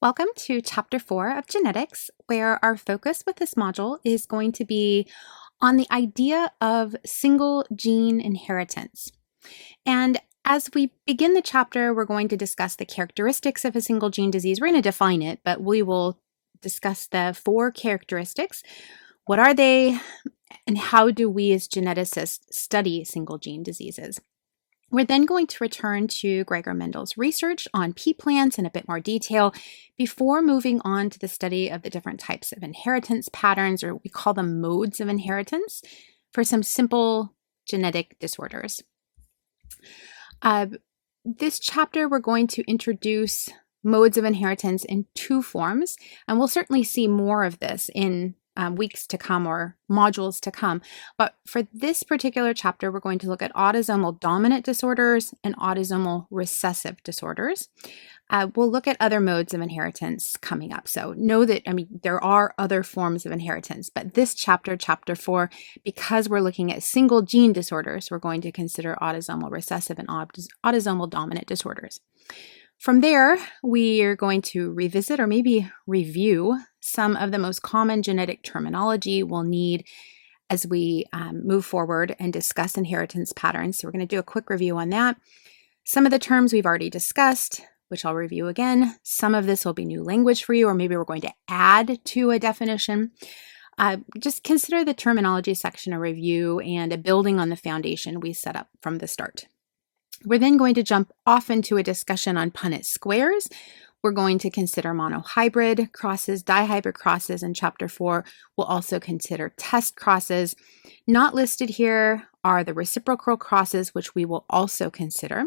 Welcome to Chapter 4 of Genetics, where our focus with this module is going to be on the idea of single gene inheritance. And as we begin the chapter, we're going to discuss the characteristics of a single gene disease. We're going to define it, but we will discuss the four characteristics. What are they, and how do we as geneticists study single gene diseases? We're then going to return to Gregor Mendel's research on pea plants in a bit more detail before moving on to the study of the different types of inheritance patterns, or we call them modes of inheritance, for some simple genetic disorders. This chapter, we're going to introduce modes of inheritance in two forms, and we'll certainly see more of this in weeks to come or modules to come. But for this particular chapter, we're going to look at autosomal dominant disorders and autosomal recessive disorders. We'll look at other modes of inheritance coming up. So know that, there are other forms of inheritance, but this chapter, chapter 4, because we're looking at single gene disorders, we're going to consider autosomal recessive and autosomal dominant disorders. From there, we are going to revisit or maybe review some of the most common genetic terminology we'll need as we move forward and discuss inheritance patterns. So we're going to do a quick review on that. Some of the terms we've already discussed, which I'll review again. Some of this will be new language for you, or maybe we're going to add to a definition. Just consider the terminology section a review and a building on the foundation we set up from the start. We're then going to jump off into a discussion on Punnett squares. We're going to consider monohybrid crosses, dihybrid crosses. In Chapter 4, we'll also consider test crosses. Not listed here are the reciprocal crosses, which we will also consider.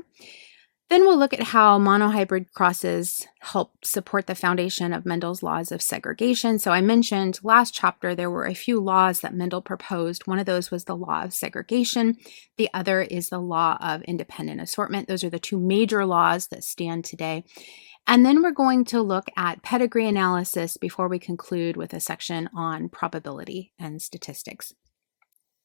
Then we'll look at how monohybrid crosses help support the foundation of Mendel's laws of segregation. So I mentioned last chapter there were a few laws that Mendel proposed. One of those was the law of segregation. The other is the law of independent assortment. Those are the two major laws that stand today. And then we're going to look at pedigree analysis before we conclude with a section on probability and statistics.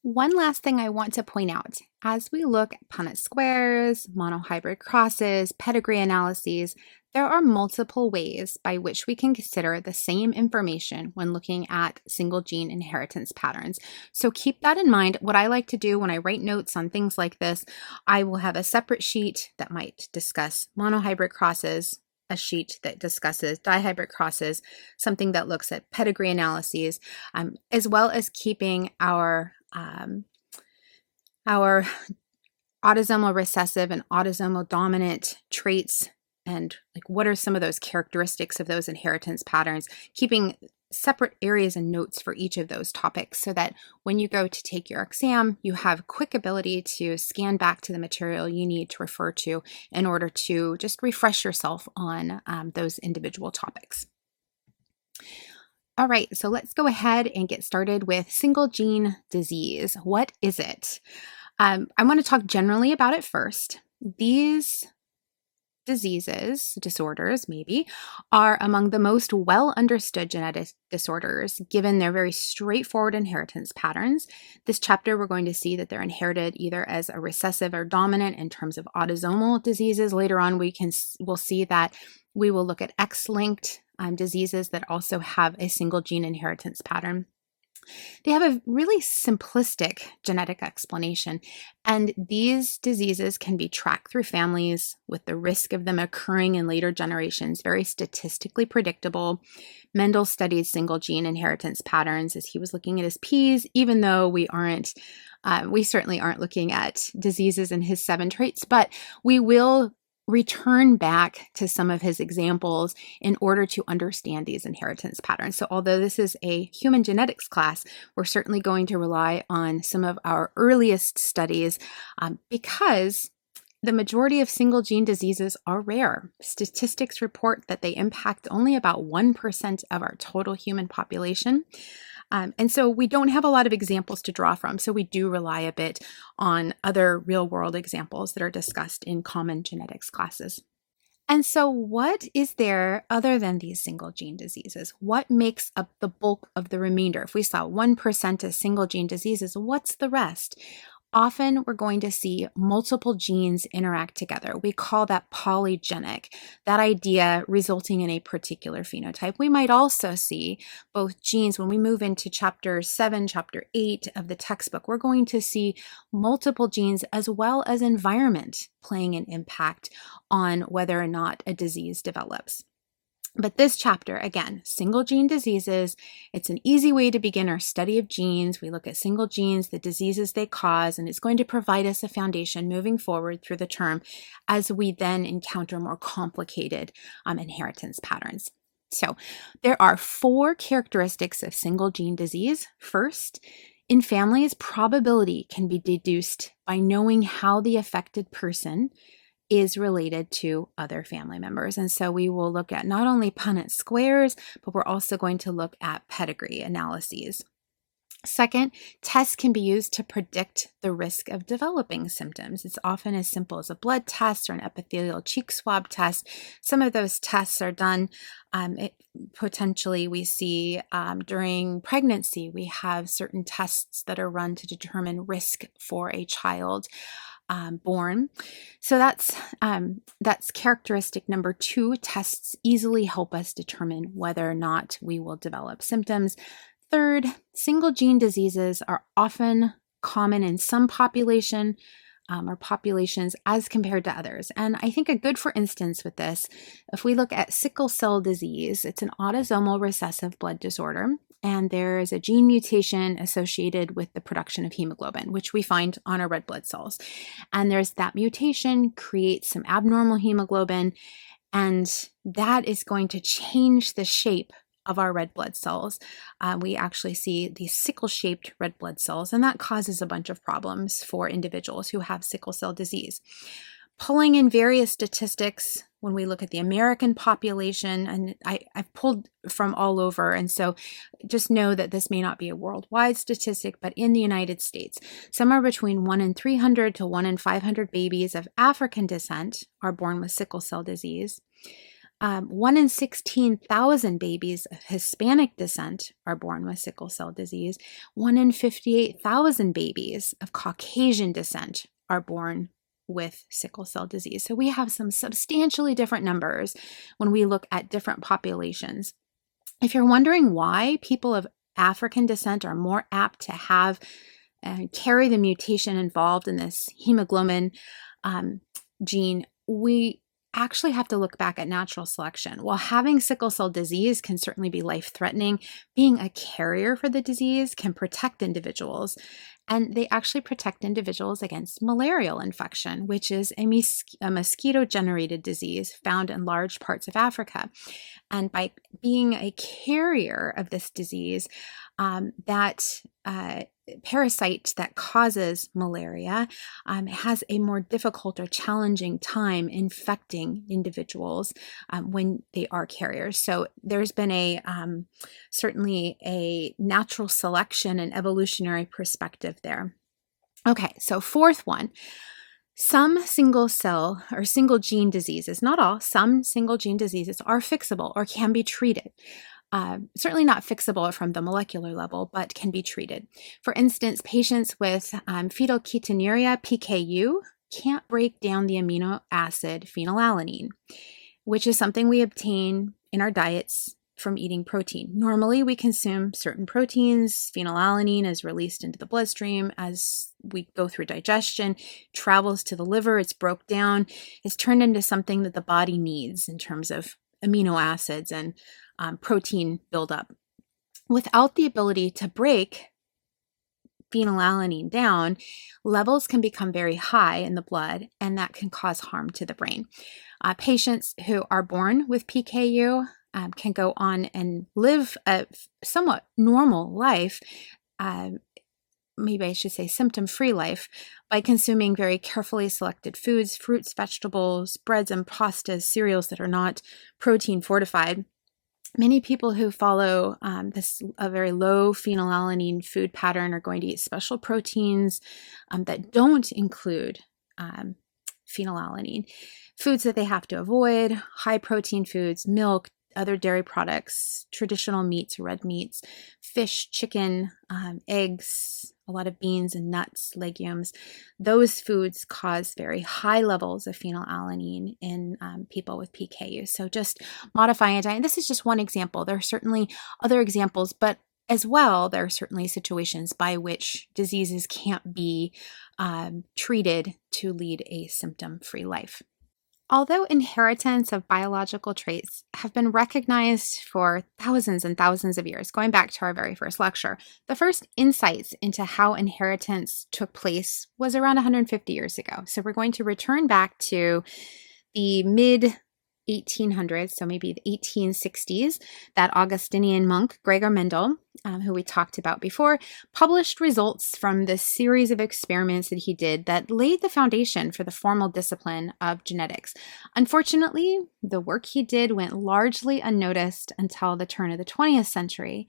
One last thing I want to point out, as we look at Punnett squares, monohybrid crosses, pedigree analyses, there are multiple ways by which we can consider the same information when looking at single gene inheritance patterns. So keep that in mind. What I like to do when I write notes on things like this, I will have a separate sheet that might discuss monohybrid crosses, a sheet that discusses dihybrid crosses, something that looks at pedigree analyses, as well as keeping our autosomal recessive and autosomal dominant traits, and like what are some of those characteristics of those inheritance patterns, keeping separate areas and notes for each of those topics so that when you go to take your exam, you have quick ability to scan back to the material you need to refer to in order to just refresh yourself on those individual topics. All right, so let's go ahead and get started with single gene disease. What is it? I want to talk generally about it first. These diseases, disorders maybe, are among the most well understood genetic disorders given their very straightforward inheritance patterns. This chapter, we're going to see that they're inherited either as a recessive or dominant in terms of autosomal diseases. Later on, we'll see that we will look at X-linked diseases that also have a single gene inheritance pattern. They have a really simplistic genetic explanation, and these diseases can be tracked through families with the risk of them occurring in later generations very statistically predictable. Mendel studied single gene inheritance patterns as he was looking at his peas, even though we certainly aren't looking at diseases in his 7 traits, but we will return back to some of his examples in order to understand these inheritance patterns. So although this is a human genetics class, we're certainly going to rely on some of our earliest studies because the majority of single gene diseases are rare. Statistics report that they impact only about 1% of our total human population. And so we don't have a lot of examples to draw from. So we do rely a bit on other real world examples that are discussed in common genetics classes. And so, what is there other than these single gene diseases? What makes up the bulk of the remainder? If we saw 1% as single gene diseases, what's the rest? often we're going to see multiple genes interact together. We call that polygenic, that idea resulting in a particular phenotype. We might also see both genes when we move into chapter 7, chapter 8 of the textbook. We're going to see multiple genes as well as environment playing an impact on whether or not a disease develops. But this chapter, again, single gene diseases, it's an easy way to begin our study of genes. We look at single genes, the diseases they cause, and it's going to provide us a foundation moving forward through the term as we then encounter more complicated inheritance patterns. So there are 4 characteristics of single gene disease. First, in families, probability can be deduced by knowing how the affected person is related to other family members. And so we will look at not only Punnett squares, but we're also going to look at pedigree analyses. Second, tests can be used to predict the risk of developing symptoms. It's often as simple as a blood test or an epithelial cheek swab test. Some of those tests are done potentially we see during pregnancy. We have certain tests that are run to determine risk for a child born. So that's characteristic number 2. Tests easily help us determine whether or not we will develop symptoms. Third, single gene diseases are often common in some population or populations as compared to others. And I think a good for instance with this, if we look at sickle cell disease, it's an autosomal recessive blood disorder. And there is a gene mutation associated with the production of hemoglobin, which we find on our red blood cells. And there's that mutation creates some abnormal hemoglobin, and that is going to change the shape of our red blood cells. We actually see these sickle-shaped red blood cells, and that causes a bunch of problems for individuals who have sickle cell disease. Pulling in various statistics when we look at the American population, and I've pulled from all over, and so just know that this may not be a worldwide statistic, but in the United States, somewhere between 1 in 300 to 1 in 500 babies of African descent are born with sickle cell disease. 1 in 16,000 babies of Hispanic descent are born with sickle cell disease. 1 in 58,000 babies of Caucasian descent are born with sickle cell disease. So we have some substantially different numbers when we look at different populations. If you're wondering why people of African descent are more apt to have carry the mutation involved in this hemoglobin gene, we actually have to look back at natural selection. While having sickle cell disease can certainly be life-threatening, being a carrier for the disease can protect individuals. And they actually protect individuals against malarial infection, which is a mosquito-generated disease found in large parts of Africa. And by being a carrier of this disease, that parasite that causes malaria has a more difficult or challenging time infecting individuals when they are carriers. So there's been a certainly a natural selection and evolutionary perspective there. Okay, so fourth one. Some single cell or single gene diseases, not all, some single gene diseases are fixable or can be treated. Certainly not fixable from the molecular level, but can be treated. For instance, patients with phenylketonuria, PKU, can't break down the amino acid phenylalanine, which is something we obtain in our diets from eating protein. Normally, we consume certain proteins. Phenylalanine is released into the bloodstream as we go through digestion, travels to the liver, it's broke down, it's turned into something that the body needs in terms of amino acids and protein buildup. Without the ability to break phenylalanine down, levels can become very high in the blood, and that can cause harm to the brain. Patients who are born with PKU can go on and live a somewhat normal life, maybe I should say symptom-free life, by consuming very carefully selected foods, fruits, vegetables, breads and pastas, cereals that are not protein fortified. Many people who follow a very low phenylalanine food pattern are going to eat special proteins that don't include phenylalanine. Foods that they have to avoid: high protein foods, milk, other dairy products, traditional meats, red meats, fish, chicken, eggs, a lot of beans and nuts, legumes, those foods cause very high levels of phenylalanine in people with PKU. So just modifying a diet. This is just one example. There are certainly other examples, but as well, there are certainly situations by which diseases can't be treated to lead a symptom-free life. Although inheritance of biological traits have been recognized for thousands and thousands of years, going back to our very first lecture, the first insights into how inheritance took place was around 150 years ago. So we're going to return back to the mid 1800s, so maybe the 1860s, that Augustinian monk, Gregor Mendel, who we talked about before, published results from this series of experiments that he did that laid the foundation for the formal discipline of genetics. Unfortunately, the work he did went largely unnoticed until the turn of the 20th century.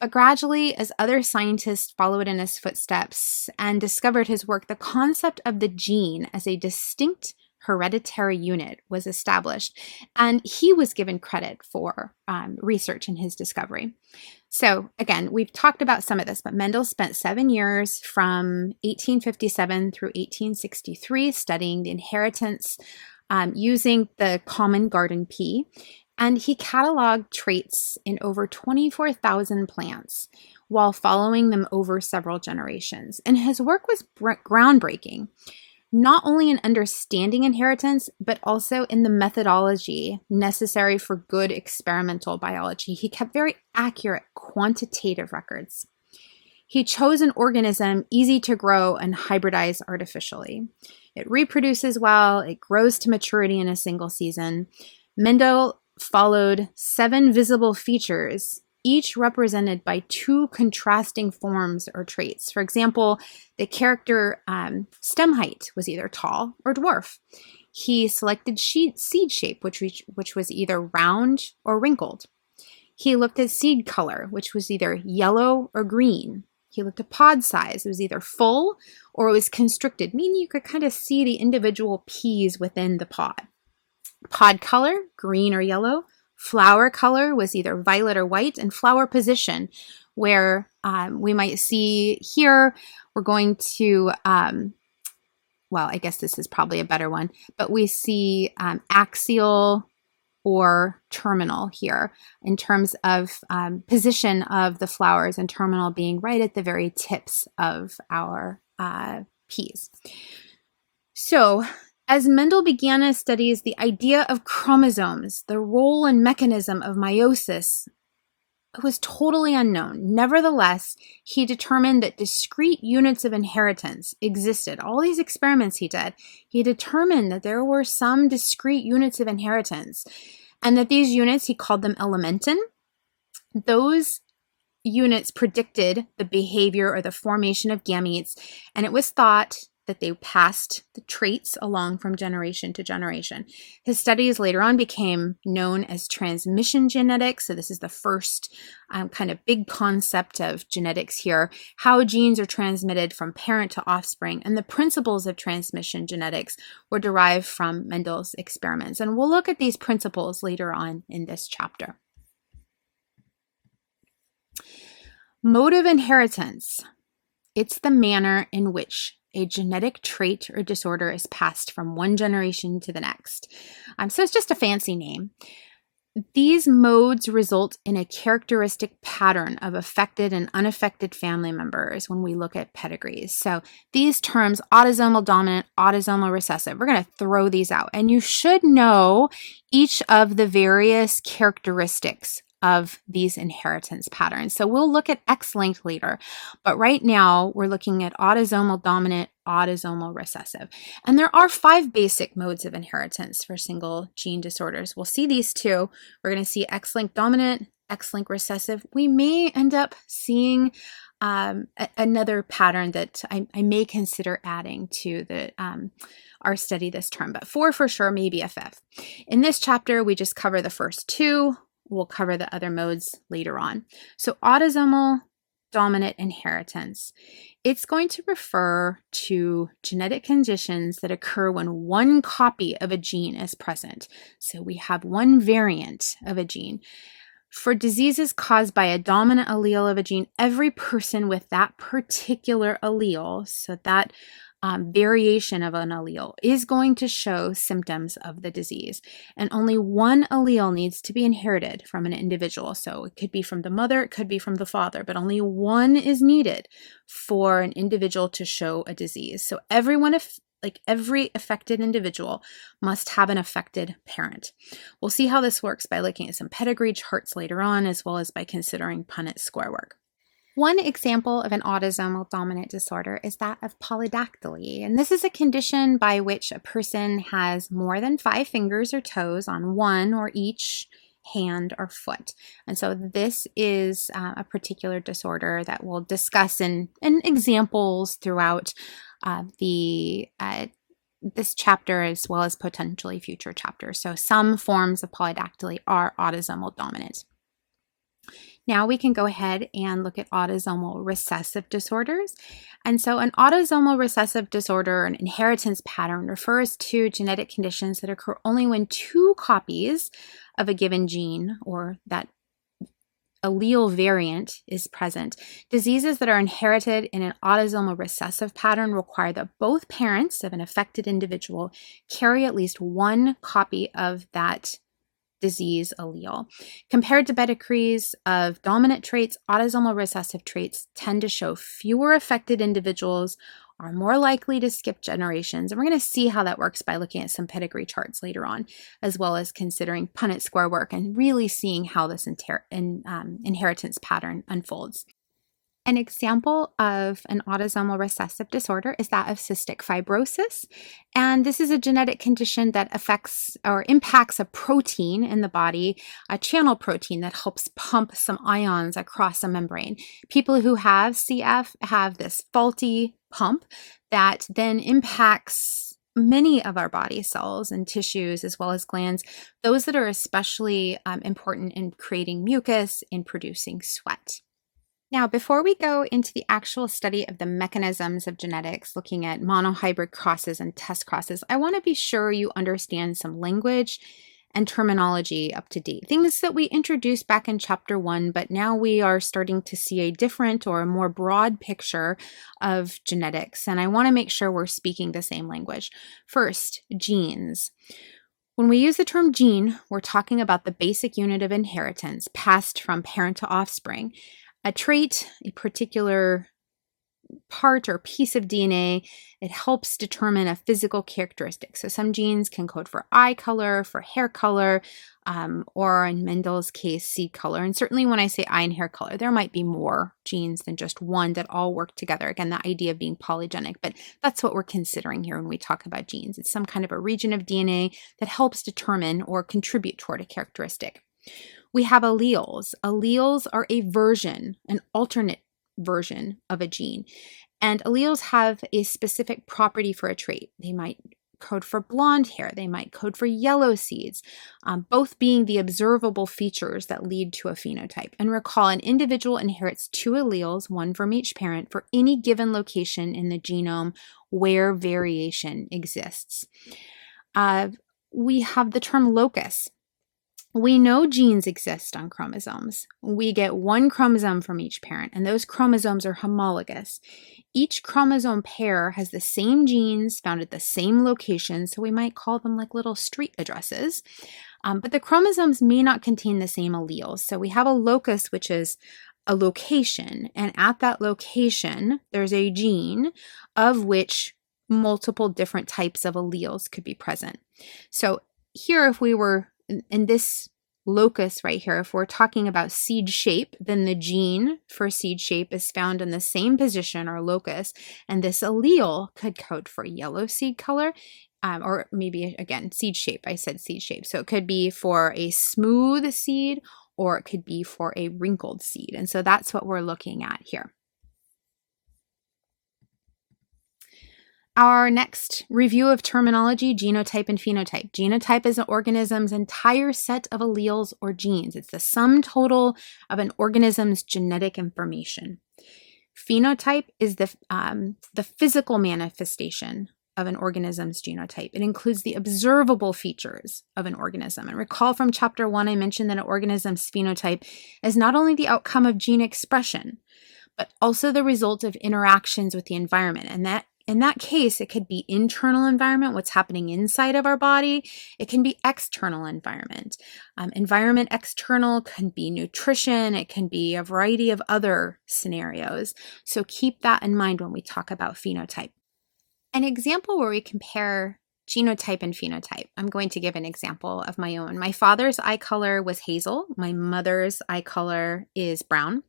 But gradually, as other scientists followed in his footsteps and discovered his work, the concept of the gene as a distinct hereditary unit was established, and he was given credit for research in his discovery. So again, we've talked about some of this, but Mendel spent 7 years from 1857 through 1863 studying the inheritance using the common garden pea, and he cataloged traits in over 24,000 plants while following them over several generations. And his work was groundbreaking, not only in understanding inheritance, but also in the methodology necessary for good experimental biology. He kept very accurate quantitative records. He chose an organism easy to grow and hybridize artificially. It reproduces well, it grows to maturity in a single season. Mendel followed 7 visible features, each represented by 2 contrasting forms or traits. For example, the character stem height was either tall or dwarf. He selected seed shape, which was either round or wrinkled. He looked at seed color, which was either yellow or green. He looked at pod size. It was either full or it was constricted, meaning you could kind of see the individual peas within the pod. Pod color, green or yellow. Flower color was either violet or white, and flower position, where we might see here, we're going to, well, I guess this is probably a better one, but we see axial or terminal here in terms of position of the flowers, and terminal being right at the very tips of our peas. So, as Mendel began his studies, the idea of chromosomes, the role and mechanism of meiosis, was totally unknown. Nevertheless, he determined that discrete units of inheritance existed. All these experiments he did, he determined that there were some discrete units of inheritance, and that these units, he called them elementin. Those units predicted the behavior or the formation of gametes, and it was thought that they passed the traits along from generation to generation. His studies later on became known as transmission genetics. So this is the first kind of big concept of genetics here, how genes are transmitted from parent to offspring. And the principles of transmission genetics were derived from Mendel's experiments. And we'll look at these principles later on in this chapter. Mode of inheritance. It's the manner in which a genetic trait or disorder is passed from one generation to the next. So it's just a fancy name. These modes result in a characteristic pattern of affected and unaffected family members when we look at pedigrees. So these terms, autosomal dominant, autosomal recessive, we're going to throw these out. And you should know each of the various characteristics of these inheritance patterns. So we'll look at X-linked later, but right now we're looking at autosomal dominant, autosomal recessive. And there are 5 basic modes of inheritance for single gene disorders. We'll see these 2. We're going to see X-linked dominant, X-linked recessive. We may end up seeing another pattern that I may consider adding to the our study this term, but 4 for sure, maybe a 5th. In this chapter, we just cover the first 2. We'll cover the other modes later on. So autosomal dominant inheritance. It's going to refer to genetic conditions that occur when one copy of a gene is present. So we have one variant of a gene. For diseases caused by a dominant allele of a gene, every person with that particular allele, so that variation of an allele, is going to show symptoms of the disease. And only one allele needs to be inherited from an individual. So it could be from the mother, it could be from the father, but only one is needed for an individual to show a disease. So every affected individual must have an affected parent. We'll see how this works by looking at some pedigree charts later on, as well as by considering Punnett square work. One example of an autosomal dominant disorder is that of polydactyly, and this is a condition by which a person has more than 5 fingers or toes on one or each hand or foot. And so this is a particular disorder that we'll discuss in examples throughout this chapter, as well as potentially future chapters. So some forms of polydactyly are autosomal dominant. Now we can go ahead and look at autosomal recessive disorders. And so an autosomal recessive disorder, an inheritance pattern, refers to genetic conditions that occur only when 2 copies of a given gene or that allele variant is present. Diseases that are inherited in an autosomal recessive pattern require that both parents of an affected individual carry at least 1 copy of that disease allele. Compared to pedigrees of dominant traits, autosomal recessive traits tend to show fewer affected individuals, are more likely to skip generations. And we're going to see how that works by looking at some pedigree charts later on, as well as considering Punnett square work and really seeing how this inheritance pattern unfolds. An example of an autosomal recessive disorder is that of cystic fibrosis. And this is a genetic condition that affects or impacts a protein in the body, a channel protein that helps pump some ions across a membrane. People who have CF have this faulty pump that then impacts many of our body cells and tissues, as well as glands, those that are especially important in creating mucus, in producing sweat. Now, before we go into the actual study of the mechanisms of genetics, looking at monohybrid crosses and test crosses, I want to be sure you understand some language and terminology up to date. Things that we introduced back in chapter 1, but now we are starting to see a different or a more broad picture of genetics, and I want to make sure we're speaking the same language. First, genes. When we use the term gene, we're talking about the basic unit of inheritance passed from parent to offspring. A trait, a particular part or piece of DNA, it helps determine a physical characteristic. So some genes can code for eye color, for hair color, or in Mendel's case, seed color. And certainly when I say eye and hair color, there might be more genes than just one that all work together. Again, the idea of being polygenic, but that's what we're considering here when we talk about genes. It's some kind of a region of DNA that helps determine or contribute toward a characteristic. We have alleles. Alleles are a version, an alternate version of a gene. And alleles have a specific property for a trait. They might code for blonde hair. They might code for yellow seeds, both being the observable features that lead to a phenotype. And recall, an individual inherits 2 alleles, one from each parent, for any given location in the genome where variation exists. We have the term locus. We know genes exist on chromosomes. We get 1 chromosome from each parent, and those chromosomes are homologous. Each chromosome pair has the same genes found at the same location, so we might call them like little street addresses. But the chromosomes may not contain the same alleles. So we have a locus, which is a location, and at that location, there's a gene of which multiple different types of alleles could be present. So here, if we were in this locus right here, if we're talking about seed shape, then the gene for seed shape is found in the same position or locus, and this allele could code for yellow seed color, or maybe again, seed shape. I said seed shape. So it could be for a smooth seed, or it could be for a wrinkled seed. And so that's what we're looking at here. Our next review of terminology, genotype and phenotype. Genotype is an organism's entire set of alleles or genes. It's the sum total of an organism's genetic information. Phenotype is the physical manifestation of an organism's genotype. It includes the observable features of an organism. And recall from chapter 1, I mentioned that an organism's phenotype is not only the outcome of gene expression, but also the result of interactions with the environment. And that in that case, it could be internal environment, what's happening inside of our body. It can be external environment. Environment external can be nutrition. It can be a variety of other scenarios. So keep that in mind when we talk about phenotype. An example where we compare genotype and phenotype. I'm going to give an example of my own. My father's eye color was hazel. My mother's eye color is brown.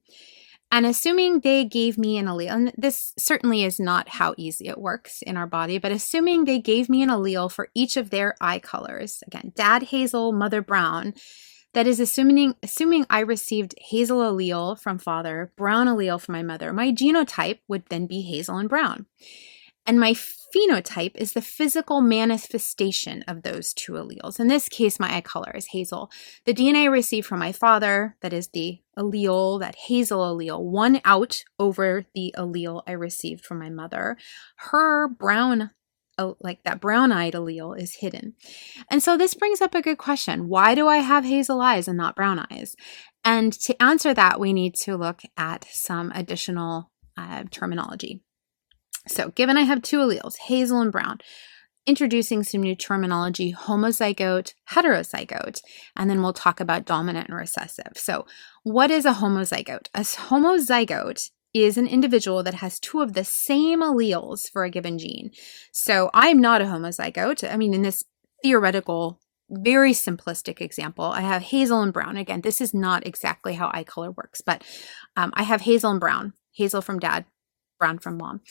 And assuming they gave me an allele, and this certainly is not how easy it works in our body, but assuming they gave me an allele for each of their eye colors, again, dad hazel, mother brown, that is assuming I received hazel allele from father, brown allele from my mother, my genotype would then be hazel and brown. And my phenotype is the physical manifestation of those two alleles. In this case, my eye color is hazel. The DNA I received from my father, that is the allele, that hazel allele, won out over the allele I received from my mother. Her brown, like that brown-eyed allele, is hidden. And so this brings up a good question. Why do I have hazel eyes and not brown eyes? And to answer that, we need to look at some additional terminology. So given I have two alleles, hazel and brown, introducing some new terminology, homozygote, heterozygote, and then we'll talk about dominant and recessive. So what is a homozygote? A homozygote is an individual that has two of the same alleles for a given gene. So I'm not a homozygote. I mean, in this theoretical, very simplistic example, I have hazel and brown. Again, this is not exactly how eye color works, but I have hazel and brown, hazel from dad, brown from mom.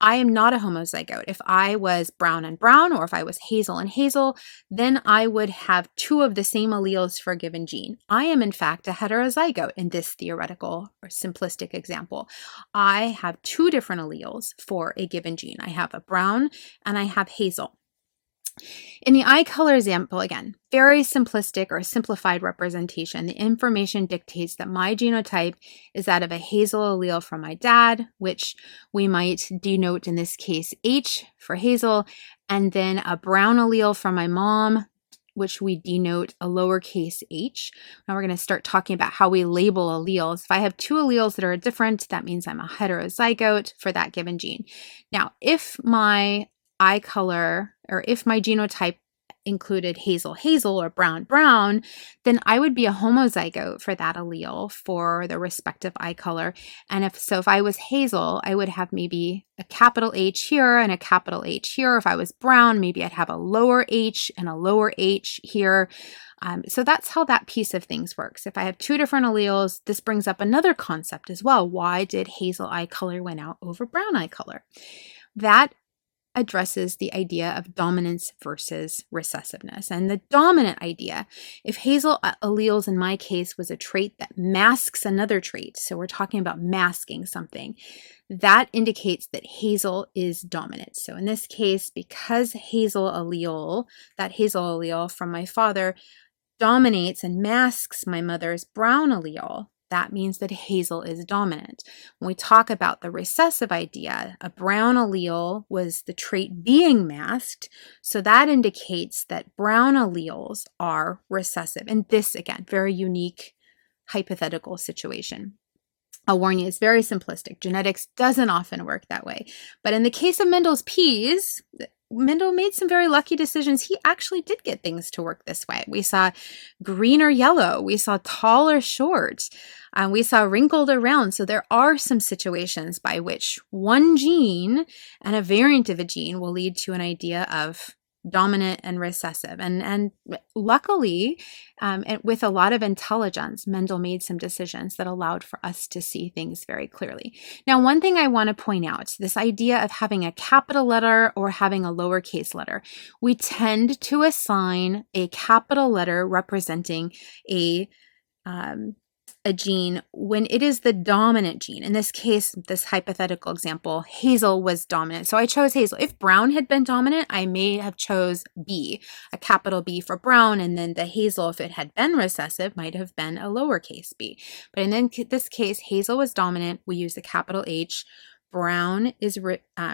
I am not a homozygote. If I was brown and brown, or if I was hazel and hazel, then I would have two of the same alleles for a given gene. I am, in fact, a heterozygote in this theoretical or simplistic example. I have two different alleles for a given gene. I have a brown and I have hazel. In the eye color example, again, very simplistic or simplified representation. The information dictates that my genotype is that of a hazel allele from my dad, which we might denote in this case H for hazel, and then a brown allele from my mom, which we denote a lowercase h. Now we're going to start talking about how we label alleles. If I have two alleles that are different, that means I'm a heterozygote for that given gene. Now, if my eye color, or if my genotype included hazel or brown, then I would be a homozygote for that allele for the respective eye color. And if I was hazel, I would have maybe a capital H here and a capital H here. If I was brown, maybe I'd have a lower h and a lower h here. So that's how that piece of things works. If I have two different alleles, this brings up another concept as well. Why did hazel eye color win out over brown eye color? That addresses the idea of dominance versus recessiveness. And the dominant idea, if hazel alleles in my case was a trait that masks another trait, so we're talking about masking something, that indicates that hazel is dominant. So in this case, because that hazel allele from my father dominates and masks my mother's brown allele, that means that hazel is dominant. When we talk about the recessive idea, a brown allele was the trait being masked, so that indicates that brown alleles are recessive. And this, again, very unique hypothetical situation. I'll warn you, it's very simplistic. Genetics doesn't often work that way. But in the case of Mendel's peas, Mendel made some very lucky decisions. He actually did get things to work this way. We saw green or yellow. We saw tall or short. We saw wrinkled or round. So there are some situations by which one gene and a variant of a gene will lead to an idea of dominant and recessive. And luckily, and with a lot of intelligence, Mendel made some decisions that allowed for us to see things very clearly. Now, one thing I want to point out, this idea of having a capital letter or having a lowercase letter, we tend to assign a capital letter representing a gene when it is the dominant gene. In this case, this hypothetical example, hazel was dominant. So I chose hazel. If brown had been dominant, I may have chose B, a capital B for brown, and then the hazel, if it had been recessive, might have been a lowercase b. But in this case, hazel was dominant. We use the capital H. Brown is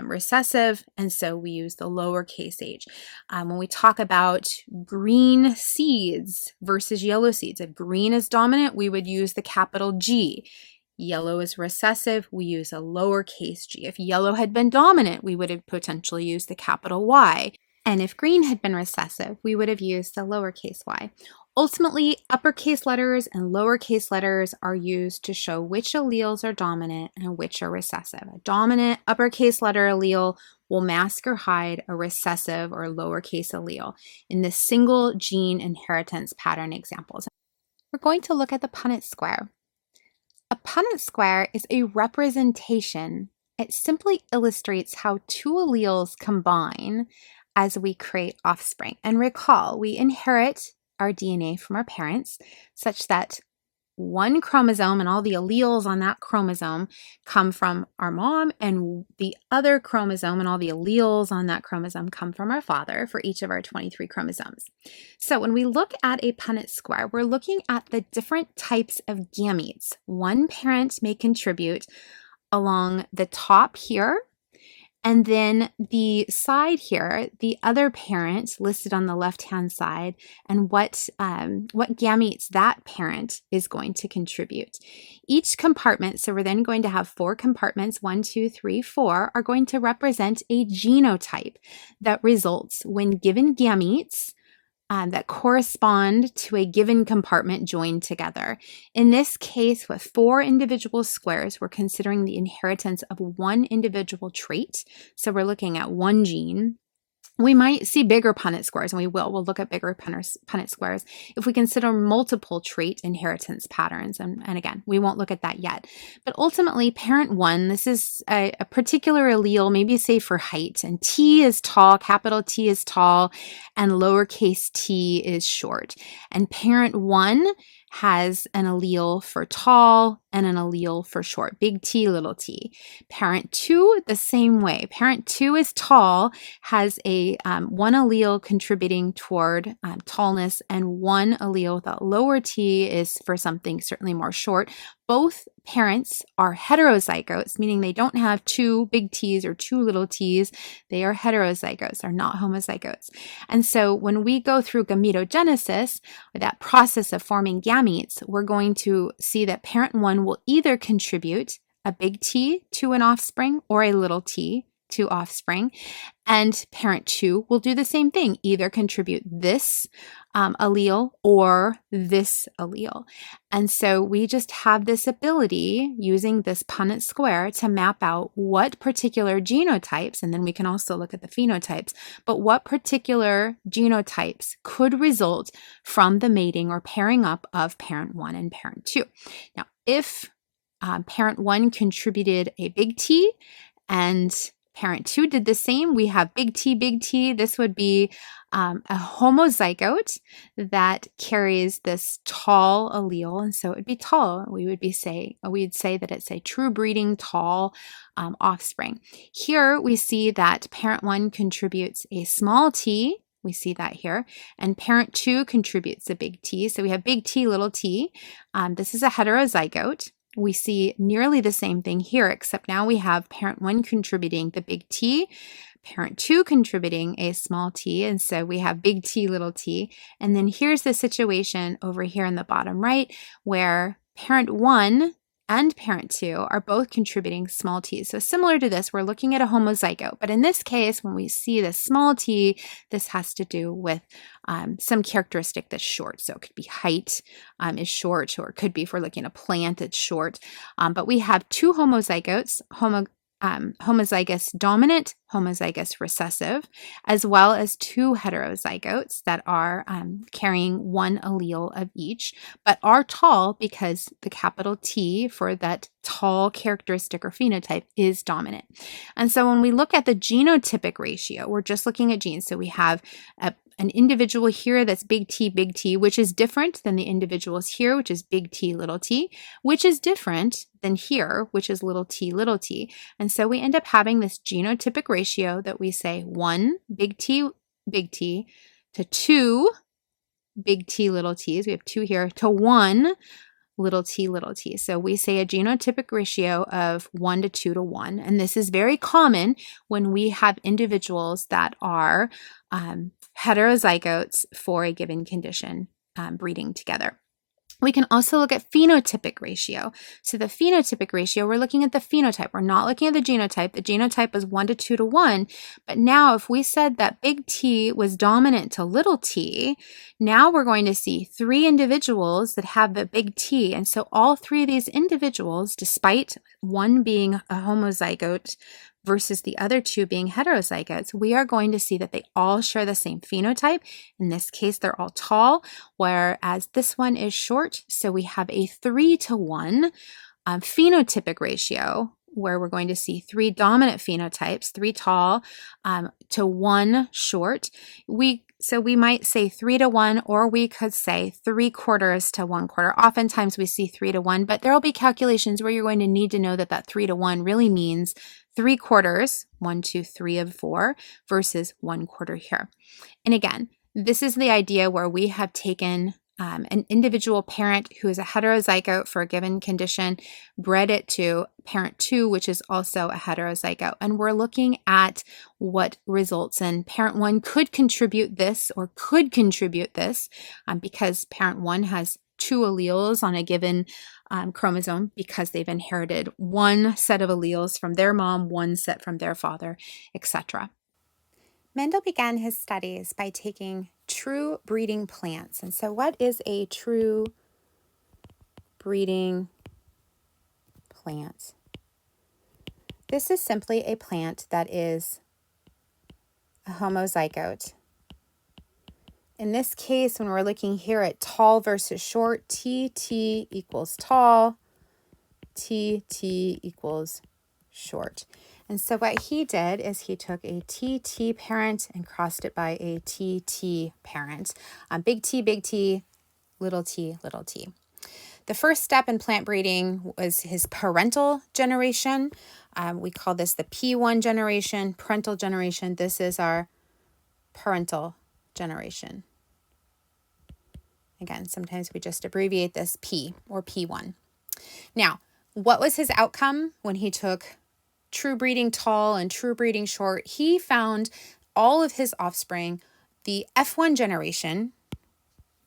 recessive, and so we use the lowercase h. When we talk about green seeds versus yellow seeds, if green is dominant, we would use the capital G. Yellow is recessive, we use a lowercase g. If yellow had been dominant, we would have potentially used the capital Y. And if green had been recessive, we would have used the lowercase y. Ultimately, uppercase letters and lowercase letters are used to show which alleles are dominant and which are recessive. A dominant uppercase letter allele will mask or hide a recessive or lowercase allele in the single gene inheritance pattern examples. We're going to look at the Punnett square. A Punnett square is a representation. It simply illustrates how two alleles combine as we create offspring. And recall, we inherit our DNA from our parents such that one chromosome and all the alleles on that chromosome come from our mom, and the other chromosome and all the alleles on that chromosome come from our father for each of our 23 chromosomes. So when we look at a Punnett square, we're looking at the different types of gametes. One parent may contribute along the top here, and then the side here, the other parent listed on the left-hand side, and what gametes that parent is going to contribute. Each compartment, so we're then going to have 4 compartments, 1, 2, 3, 4, are going to represent a genotype that results when given gametes that correspond to a given compartment joined together. In this case, with 4 individual squares, we're considering the inheritance of one individual trait. So we're looking at one gene. We might see bigger Punnett squares, and we will. We'll look at bigger Punnett squares if we consider multiple trait inheritance patterns. And again, we won't look at that yet. But ultimately, parent 1, this is a particular allele, maybe say for height. And T is tall, capital T is tall, and lowercase t is short. And parent 1 has an allele for tall and an allele for short, big T, little t. Parent 2, the same way. Parent 2 is tall, has a one allele contributing toward tallness, and one allele with a lower t is for something certainly more short. Both parents are heterozygotes, meaning they don't have 2 big T's or 2 little t's. They are heterozygotes, they're not homozygotes. And so when we go through gametogenesis, or that process of forming gametes, we're going to see that parent 1 will either contribute a big T to an offspring or a little t to offspring, and parent 2 will do the same thing, either contribute this allele or this allele. And so we just have this ability using this Punnett square to map out what particular genotypes, and then we can also look at the phenotypes, but what particular genotypes could result from the mating or pairing up of parent 1 and parent 2. Now, if parent 1 contributed a big T and parent 2 did the same, we have big T. This would be a homozygote that carries this tall allele, and so it would be tall. We'd say that it's a true breeding tall offspring. Here we see that parent 1 contributes a small t. We see that here, and parent 2 contributes a big T. So we have big T, little t. This is a heterozygote. We see nearly the same thing here, except now we have parent 1 contributing the big T, parent 2 contributing a small t, and so we have big T, little t. And then here's the situation over here in the bottom right, where parent 1 and parent 2 are both contributing small t's. So similar to this, we're looking at a homozygote, but in this case, when we see the small t, this has to do with some characteristic that's short. So it could be height is short, or it could be, if we're looking at a plant, it's short. But we have 2 homozygotes, homozygous dominant, homozygous recessive, as well as 2 heterozygotes that are carrying one allele of each, but are tall because the capital T for that tall characteristic or phenotype is dominant. And so when we look at the genotypic ratio, we're just looking at genes. So we have an individual here that's big T, which is different than the individuals here, which is big T, little t, which is different than here, which is little t. And so we end up having this genotypic ratio that we say 1 big T to 2 big T, little t's. We have 2 here to 1 little t, little t. So we say a genotypic ratio of 1 to 2 to 1. And this is very common when we have individuals that are heterozygotes for a given condition breeding together. We can also look at phenotypic ratio. So the phenotypic ratio, we're looking at the phenotype. We're not looking at the genotype. The genotype is 1 to 2 to 1. But now if we said that big T was dominant to little t, now we're going to see 3 individuals that have the big T. And so all 3 of these individuals, despite one being a homozygote versus the other 2 being heterozygotes, we are going to see that they all share the same phenotype. In this case, they're all tall, whereas this one is short. So we have a 3 to 1 phenotypic ratio, where we're going to see 3 dominant phenotypes, 3 tall to 1 short. So we might say 3 to 1, or we could say 3/4 to 1/4. Oftentimes we see 3 to 1, but there will be calculations where you're going to need to know that that 3 to 1 really means 3/4, 1, 2, 3 of 4, versus 1/4 here. And again, this is the idea where we have taken an individual parent who is a heterozygote for a given condition, bred it to parent 2, which is also a heterozygote. And we're looking at what results in parent 1 could contribute this or could contribute this because parent 1 has 2 alleles on a given chromosome because they've inherited one set of alleles from their mom, one set from their father, etc. Mendel began his studies by taking true breeding plants. And so what is a true breeding plant? This is simply a plant that is a homozygote. In this case, when we're looking here at tall versus short, TT equals tall, TT equals short. And so what he did is he took a TT parent and crossed it by a TT parent. Big T, little t, little t. The first step in plant breeding was his parental generation. We call this the P1 generation, parental generation. This is our parental generation. Again, sometimes we just abbreviate this P or P1. Now, what was his outcome when he took true breeding tall and true breeding short? He found all of his offspring, the F1 generation,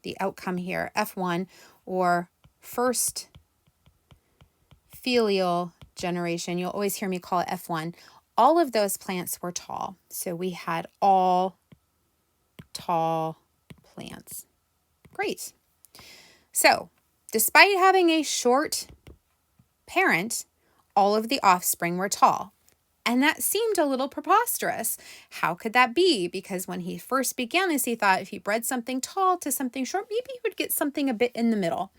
the outcome here, F1, or first filial generation, you'll always hear me call it F1, all of those plants were tall. So we had all tall plants. Great. So despite having a short parent, all of the offspring were tall. And that seemed a little preposterous. How could that be? Because when he first began this, he thought if he bred something tall to something short, maybe he would get something a bit in the middle.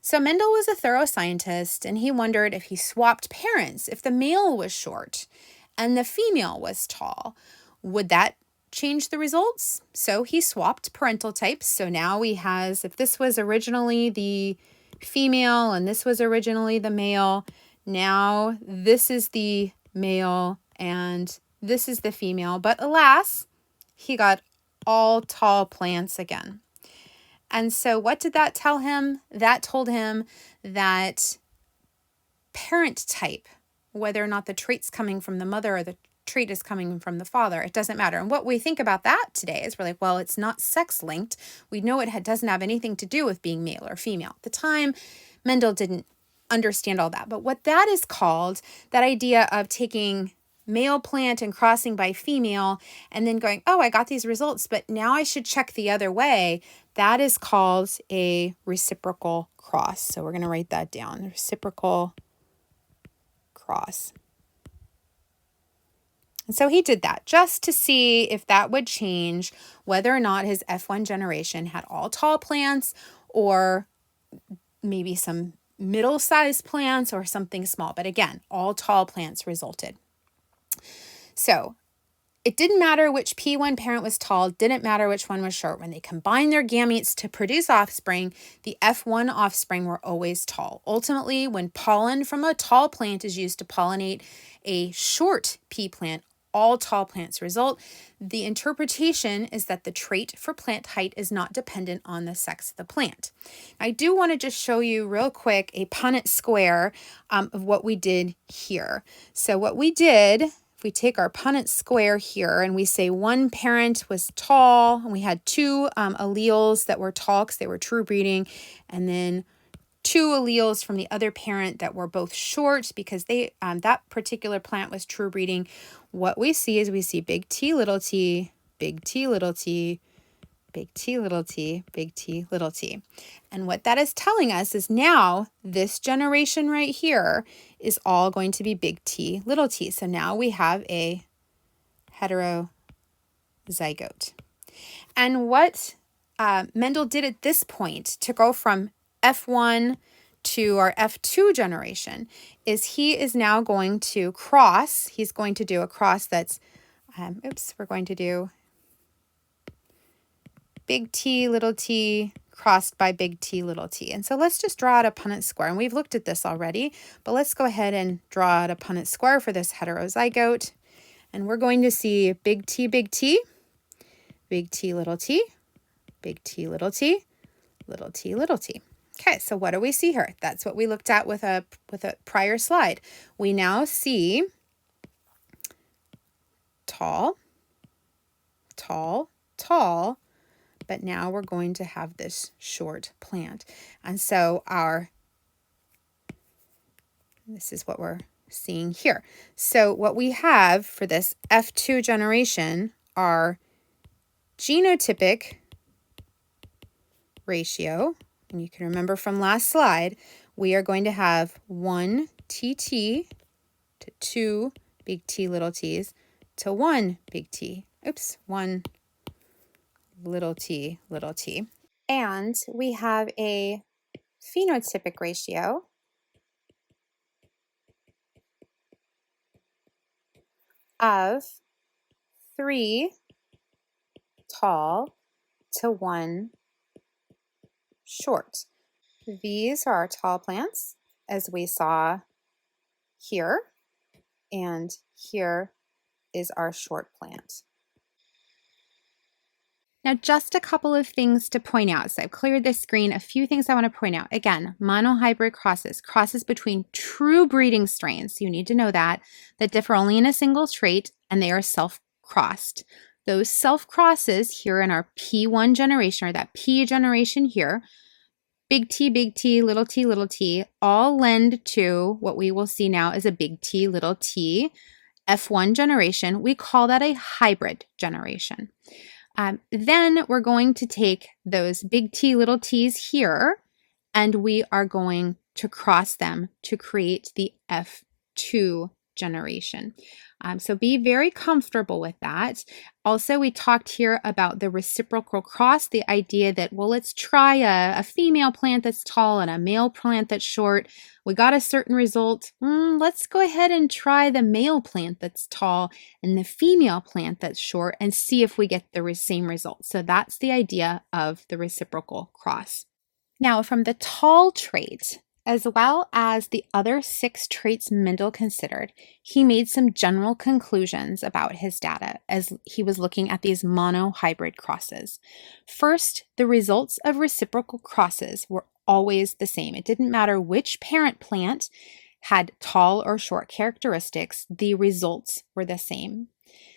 So Mendel was a thorough scientist, and he wondered if he swapped parents, if the male was short and the female was tall, would that change the results? So he swapped parental types. So now he has, if this was originally the female and this was originally the male, now this is the male and this is the female. But alas, he got all tall plants again. And so what did that tell him? That told him that parent type, whether or not the trait's coming from the mother or the trait is coming from the father, it doesn't matter. And what we think about that today is we're like, well, it's not sex linked. We know it doesn't have anything to do with being male or female. At the time, Mendel didn't understand all that. But what that is called, that idea of taking male plant and crossing by female and then going, oh, I got these results, but now I should check the other way. That is called a reciprocal cross. So we're going to write that down, reciprocal cross. And so he did that just to see if that would change whether or not his F1 generation had all tall plants or maybe some middle-sized plants or something small. But again, all tall plants resulted. So it didn't matter which P1 parent was tall, didn't matter which one was short. When they combined their gametes to produce offspring, the F1 offspring were always tall. Ultimately, when pollen from a tall plant is used to pollinate a short P plant, all tall plants result. The interpretation is that the trait for plant height is not dependent on the sex of the plant. I do want to just show you real quick a Punnett square of what we did here. So what we did, if we take our Punnett square here and we say one parent was tall, and we had two alleles that were tall because they were true breeding, and then two alleles from the other parent that were both short because they that particular plant was true breeding. What we see is we see big T, little t, big T, little t, big T, little t, big T, little t. And what that is telling us is now this generation right here is all going to be big T, little t. So now we have a heterozygote. And what Mendel did at this point to go from F1 to our F2 generation is he is now going to cross. He's going to do a cross that's, we're going to do big T, little t, crossed by big T, little t. And so let's just draw out a Punnett square. And we've looked at this already, but let's go ahead and draw out a Punnett square for this heterozygote. And we're going to see big T, big T, big T, little t, big T, little t, little t, little t. Okay, so what do we see here? That's what we looked at with a prior slide. We now see tall, tall, tall, but now we're going to have this short plant. And so this is what we're seeing here. So what we have for this F2 generation are genotypic ratio. And you can remember from last slide, we are going to have 1 TT to 2 big T little t's to 1 big T. 1 little t, little t. And we have a phenotypic ratio of 3 tall to 1 short. These are our tall plants, as we saw here, and here is our short plant. Now, just a couple of things to point out. So I've cleared this screen. A few things I want to point out. Again, monohybrid crosses between true breeding strains. You need to know that differ only in a single trait, and they are self-crossed. Those self-crosses here in our P1 generation, or that P generation here, big T, little t, all lend to what we will see now as a big T, little t, F1 generation. We call that a hybrid generation. Then we're going to take those big T, little t's here, and we are going to cross them to create the F2 generation. So be very comfortable with that. Also, we talked here about the reciprocal cross, the idea that, well, let's try a female plant that's tall and a male plant that's short. We got a certain result. Let's go ahead and try the male plant that's tall and the female plant that's short and see if we get the same result. So that's the idea of the reciprocal cross. Now, from the tall trait, as well as the other 6 traits Mendel considered, he made some general conclusions about his data as he was looking at these monohybrid crosses. First, the results of reciprocal crosses were always the same. It didn't matter which parent plant had tall or short characteristics, the results were the same.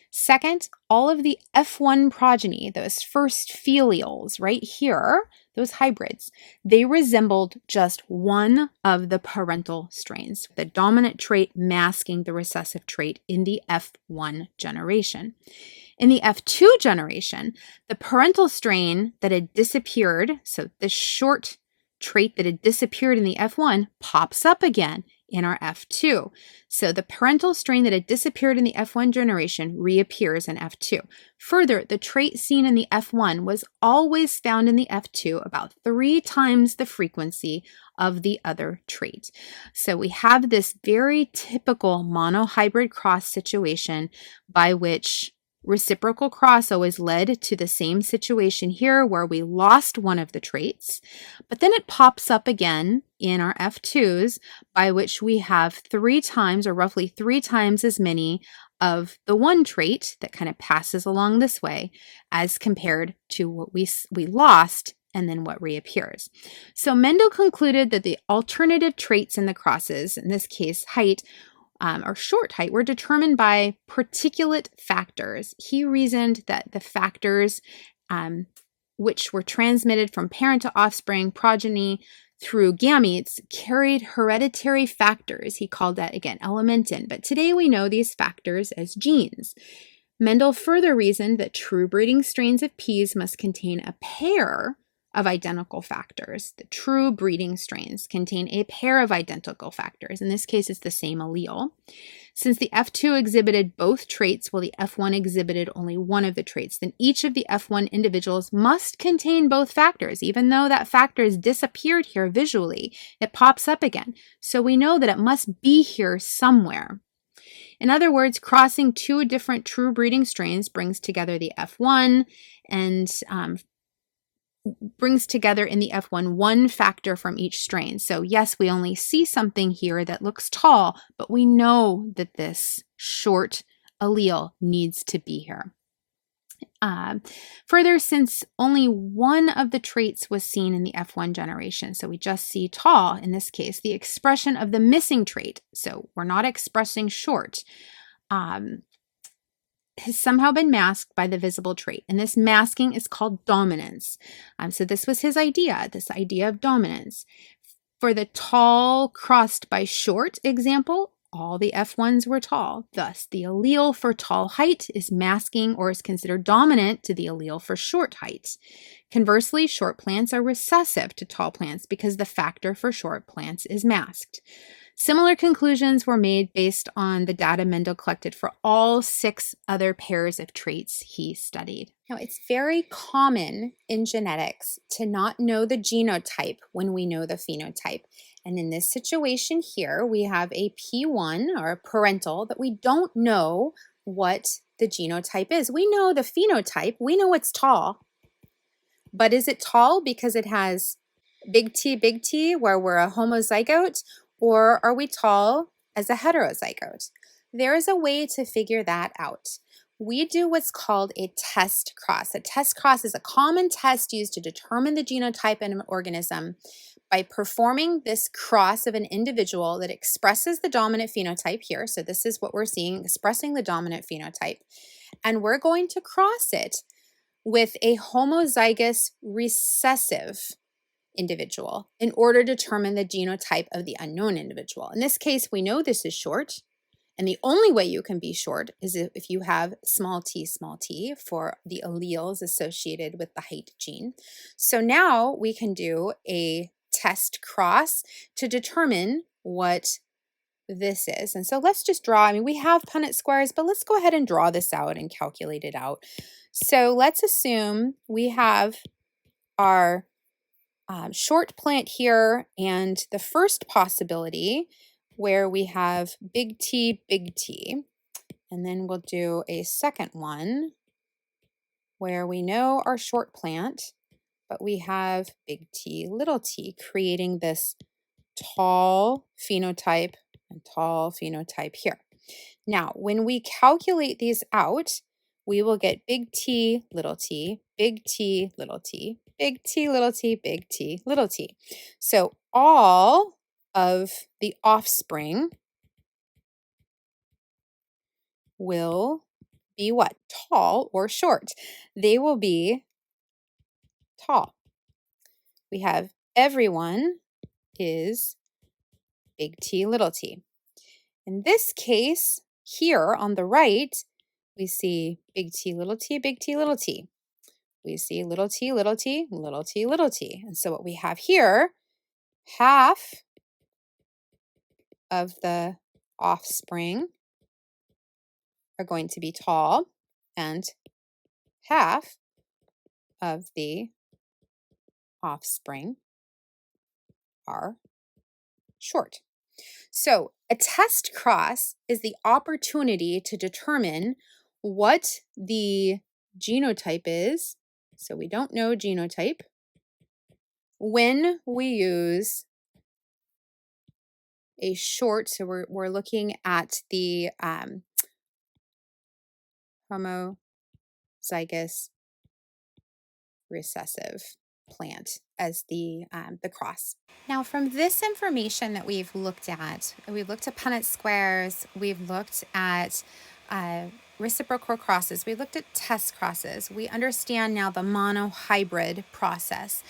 Second, all of the F1 progeny, those first filials right here, those hybrids, they resembled just one of the parental strains, the dominant trait masking the recessive trait in the F1 generation. In the F2 generation, the parental strain that had disappeared, so the short trait that had disappeared in the F1, pops up again in our F2. So the parental strain that had disappeared in the F1 generation reappears in F2. Further, the trait seen in the F1 was always found in the F2 about 3 times the frequency of the other trait. So we have this very typical monohybrid cross situation by which reciprocal cross always led to the same situation here where we lost one of the traits, but then it pops up again in our F2s by which we have 3 times or roughly 3 times as many of the one trait that kind of passes along this way as compared to what we lost and then what reappears. So Mendel concluded that the alternative traits in the crosses, in this case height, or short height, were determined by particulate factors. He reasoned that the factors which were transmitted from parent to offspring, progeny, through gametes carried hereditary factors. He called that, again, elementin. But today we know these factors as genes. Mendel further reasoned that true breeding strains of peas must contain a pair of identical factors. The true breeding strains contain a pair of identical factors. In this case, it's the same allele. Since the F2 exhibited both traits while the F1 exhibited only one of the traits, then each of the F1 individuals must contain both factors. Even though that factor has disappeared here visually, it pops up again. So we know that it must be here somewhere. In other words, crossing two different true breeding strains brings together the F1 and brings together in the F1 one factor from each strain. So yes, we only see something here that looks tall, but we know that this short allele needs to be here. Further, since only one of the traits was seen in the F1 generation, so we just see tall in this case, the expression of the missing trait, so we're not expressing short, has somehow been masked by the visible trait. And this masking is called dominance. So this was his idea, this idea of dominance. For the tall crossed by short example, all the F1s were tall. Thus, the allele for tall height is masking or is considered dominant to the allele for short height. Conversely, short plants are recessive to tall plants because the factor for short plants is masked. Similar conclusions were made based on the data Mendel collected for all 6 other pairs of traits he studied. Now, it's very common in genetics to not know the genotype when we know the phenotype. And in this situation here, we have a P1 or a parental that we don't know what the genotype is. We know the phenotype, we know it's tall, but is it tall because it has big T, where we're a homozygote? Or are we tall as a heterozygote? There is a way to figure that out. We do what's called a test cross. A test cross is a common test used to determine the genotype in an organism by performing this cross of an individual that expresses the dominant phenotype here. So this is what we're seeing, expressing the dominant phenotype. And we're going to cross it with a homozygous recessive individual in order to determine the genotype of the unknown individual. In this case, we know this is short, and the only way you can be short is if you have small t for the alleles associated with the height gene. So now we can do a test cross to determine what this is. And so let's just draw. I mean, we have Punnett squares, but let's go ahead and draw this out and calculate it out. So let's assume we have our short plant here, and the first possibility where we have big T, and then we'll do a second one where we know our short plant, but we have big T, little t, creating this tall phenotype and tall phenotype here. Now, when we calculate these out, we will get big T, little t, big T, little t, big T, little t, big T, little t. So all of the offspring will be what? Tall or short. They will be tall. We have everyone is big T, little t. In this case, here on the right, we see big T, little t, big T, little t. We see little t, little t, little t, little t. And so what we have here, half of the offspring are going to be tall, and half of the offspring are short. So a test cross is the opportunity to determine what the genotype is. So we don't know genotype when we use a short. So we're looking at the homozygous recessive plant as the cross. Now, from this information that we've looked at Punnett squares, we've looked at uh, reciprocal crosses, we looked at test crosses. We understand now the monohybrid process.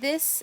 This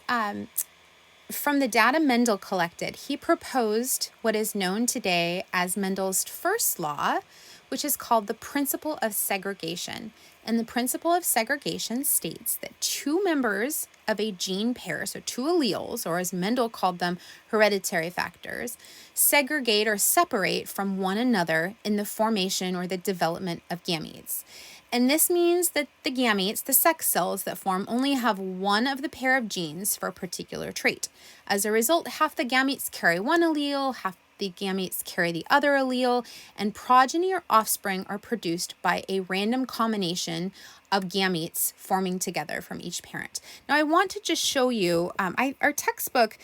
from the data Mendel collected, he proposed what is known today as Mendel's first law, which is called the principle of segregation. And the principle of segregation states that two members of a gene pair, so two alleles, or as Mendel called them, hereditary factors, segregate or separate from one another in the formation or the development of gametes. And this means that the gametes, the sex cells that form, only have one of the pair of genes for a particular trait. As a result, half the gametes carry one allele, half the gametes carry the other allele, and progeny or offspring are produced by a random combination of gametes forming together from each parent. Now, I want to just show you, our textbook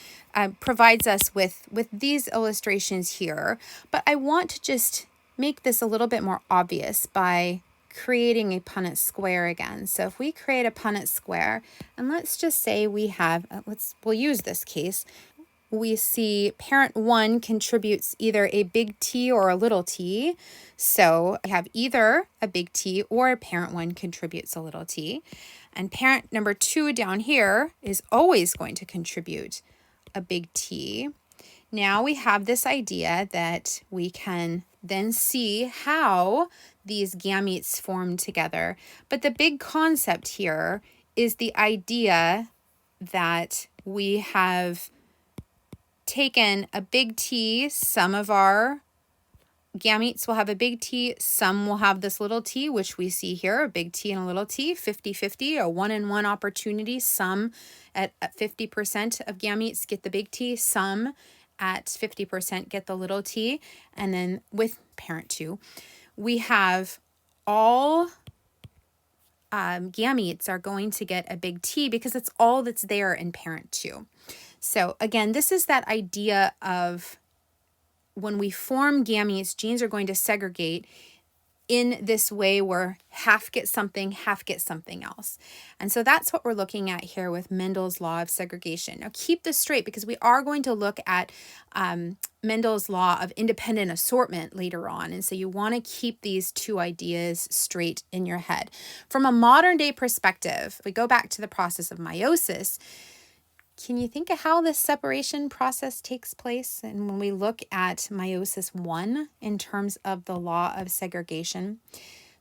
provides us with these illustrations here, but I want to just make this a little bit more obvious by creating a Punnett square again. So if we create a Punnett square, and let's just say we have, we'll use this case, we see parent 1 contributes either a big T or a little t. So we have either a big T or a parent 1 contributes a little t. And parent number 2 down here is always going to contribute a big T. Now we have this idea that we can then see how these gametes form together. But the big concept here is the idea that we have taken a big T, some of our gametes will have a big T, some will have this little t, which we see here, a big T and a little t, 50-50, a one-in-one opportunity. Some at 50% of gametes get the big T, some at 50% get the little t. And then with parent 2, we have all gametes are going to get a big T because it's all that's there in parent 2. So again, this is that idea of when we form gametes, genes are going to segregate in this way where half get something else. And so that's what we're looking at here with Mendel's law of segregation. Now keep this straight because we are going to look at Mendel's law of independent assortment later on. And so you want to keep these two ideas straight in your head. From a modern day perspective, if we go back to the process of meiosis, can you think of how this separation process takes place? And when we look at meiosis 1 in terms of the law of segregation,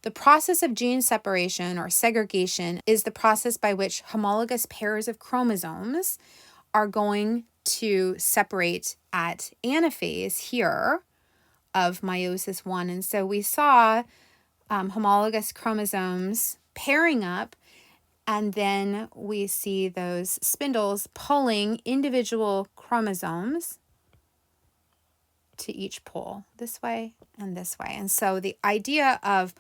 the process of gene separation or segregation is the process by which homologous pairs of chromosomes are going to separate at anaphase here of meiosis 1. And so we saw homologous chromosomes pairing up, and then we see those spindles pulling individual chromosomes to each pole, this way and this way. And so the idea of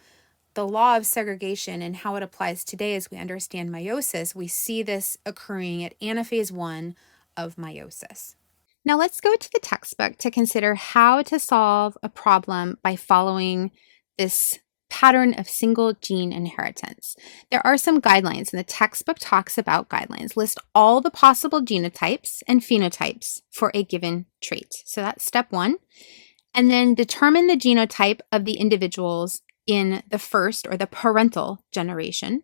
the law of segregation and how it applies today as we understand meiosis, we see this occurring at anaphase 1 of meiosis. Now let's go to the textbook to consider how to solve a problem by following this pattern of single gene inheritance. There are some guidelines, and the textbook talks about guidelines. List all the possible genotypes and phenotypes for a given trait. So that's step 1. And then determine the genotype of the individuals in the first or the parental generation.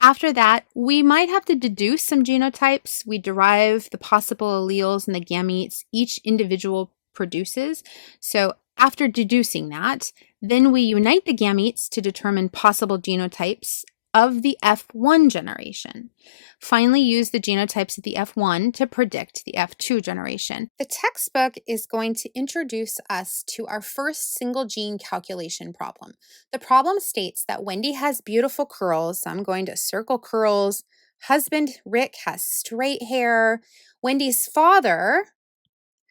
After that, we might have to deduce some genotypes. We derive the possible alleles and the gametes each individual produces. So after deducing that, then we unite the gametes to determine possible genotypes of the F1 generation. Finally, use the genotypes of the F1 to predict the F2 generation. The textbook is going to introduce us to our first single gene calculation problem. The problem states that Wendy has beautiful curls, so I'm going to circle curls. Husband Rick has straight hair. Wendy's father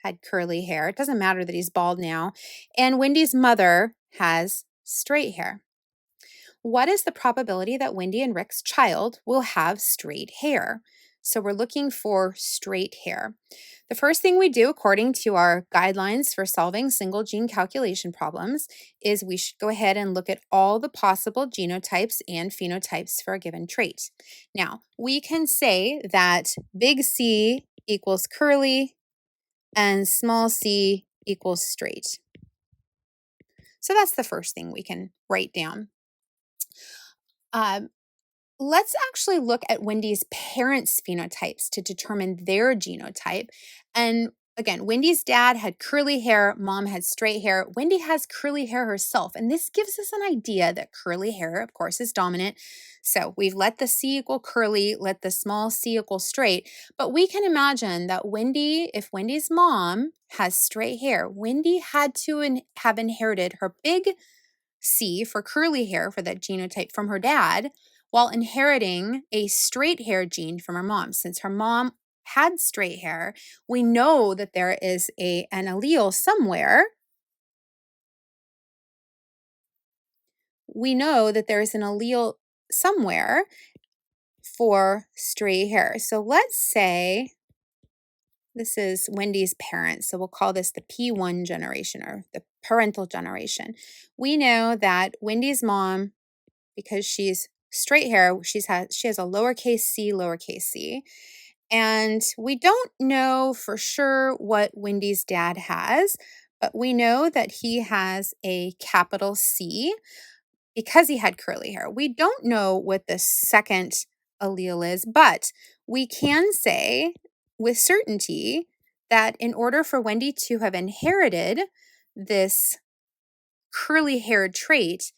had curly hair. It doesn't matter that he's bald now. And Wendy's mother has straight hair. What is the probability that Wendy and Rick's child will have straight hair? So we're looking for straight hair. The first thing we do, according to our guidelines for solving single gene calculation problems, is we should go ahead and look at all the possible genotypes and phenotypes for a given trait. Now, we can say that big C equals curly and small c equals straight. So that's the first thing we can write down. Let's actually look at Wendy's parents' phenotypes to determine their genotype. And again, Wendy's dad had curly hair, mom had straight hair. Wendy has curly hair herself. And this gives us an idea that curly hair, of course, is dominant. So we've let the C equal curly, let the small c equal straight. But we can imagine that if Wendy's mom has straight hair, Wendy had to have inherited her big C for curly hair for that genotype from her dad, while inheriting a straight hair gene from her mom. Since her mom had straight hair, we know that there is an allele somewhere. We know that there is an allele somewhere for straight hair. So let's say this is Wendy's parents. So we'll call this the P1 generation or the parental generation. We know that Wendy's mom, because she's straight hair, she has a lowercase c. And we don't know for sure what Wendy's dad has, but we know that he has a capital C because he had curly hair. We don't know what the second allele is, but we can say with certainty that in order for Wendy to have inherited this curly haired trait,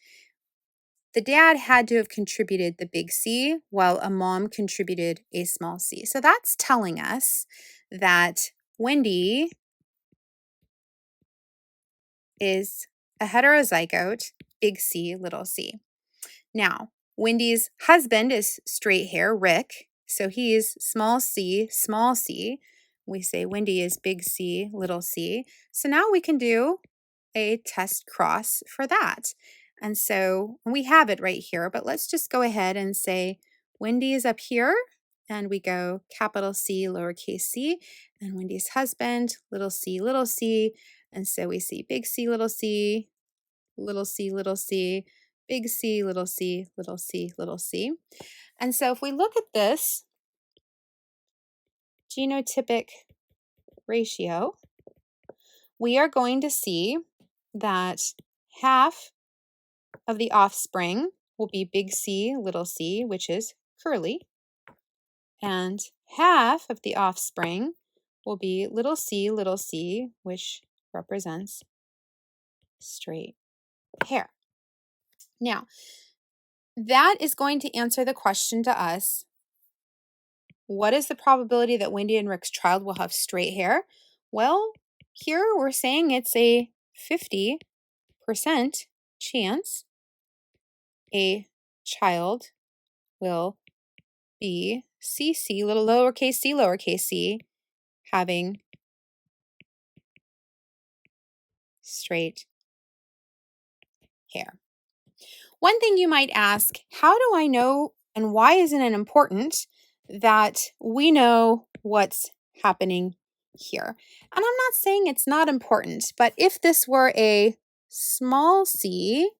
the dad had to have contributed the big C while a mom contributed a small c. So that's telling us that Wendy is a heterozygote, big C, little c. Now, Wendy's husband is straight hair, Rick. So he's small c, small c. We say Wendy is big C, little c. So now we can do a test cross for that. And so we have it right here, but let's just go ahead and say Wendy is up here, and we go capital C, lowercase c, and Wendy's husband, little c, little c. And so we see big C, little c, little c, little c, big C, little c, little c, little c. And so if we look at this genotypic ratio, we are going to see that half of the offspring will be big C, little c, which is curly, and half of the offspring will be little c, which represents straight hair. Now, that is going to answer the question to us, what is the probability that Wendy and Rick's child will have straight hair? Well, here we're saying it's a 50% chance a child will be CC, little lowercase c, having straight hair. One thing you might ask, how do I know and why isn't it important that we know what's happening here? And I'm not saying it's not important, but if this were a small c,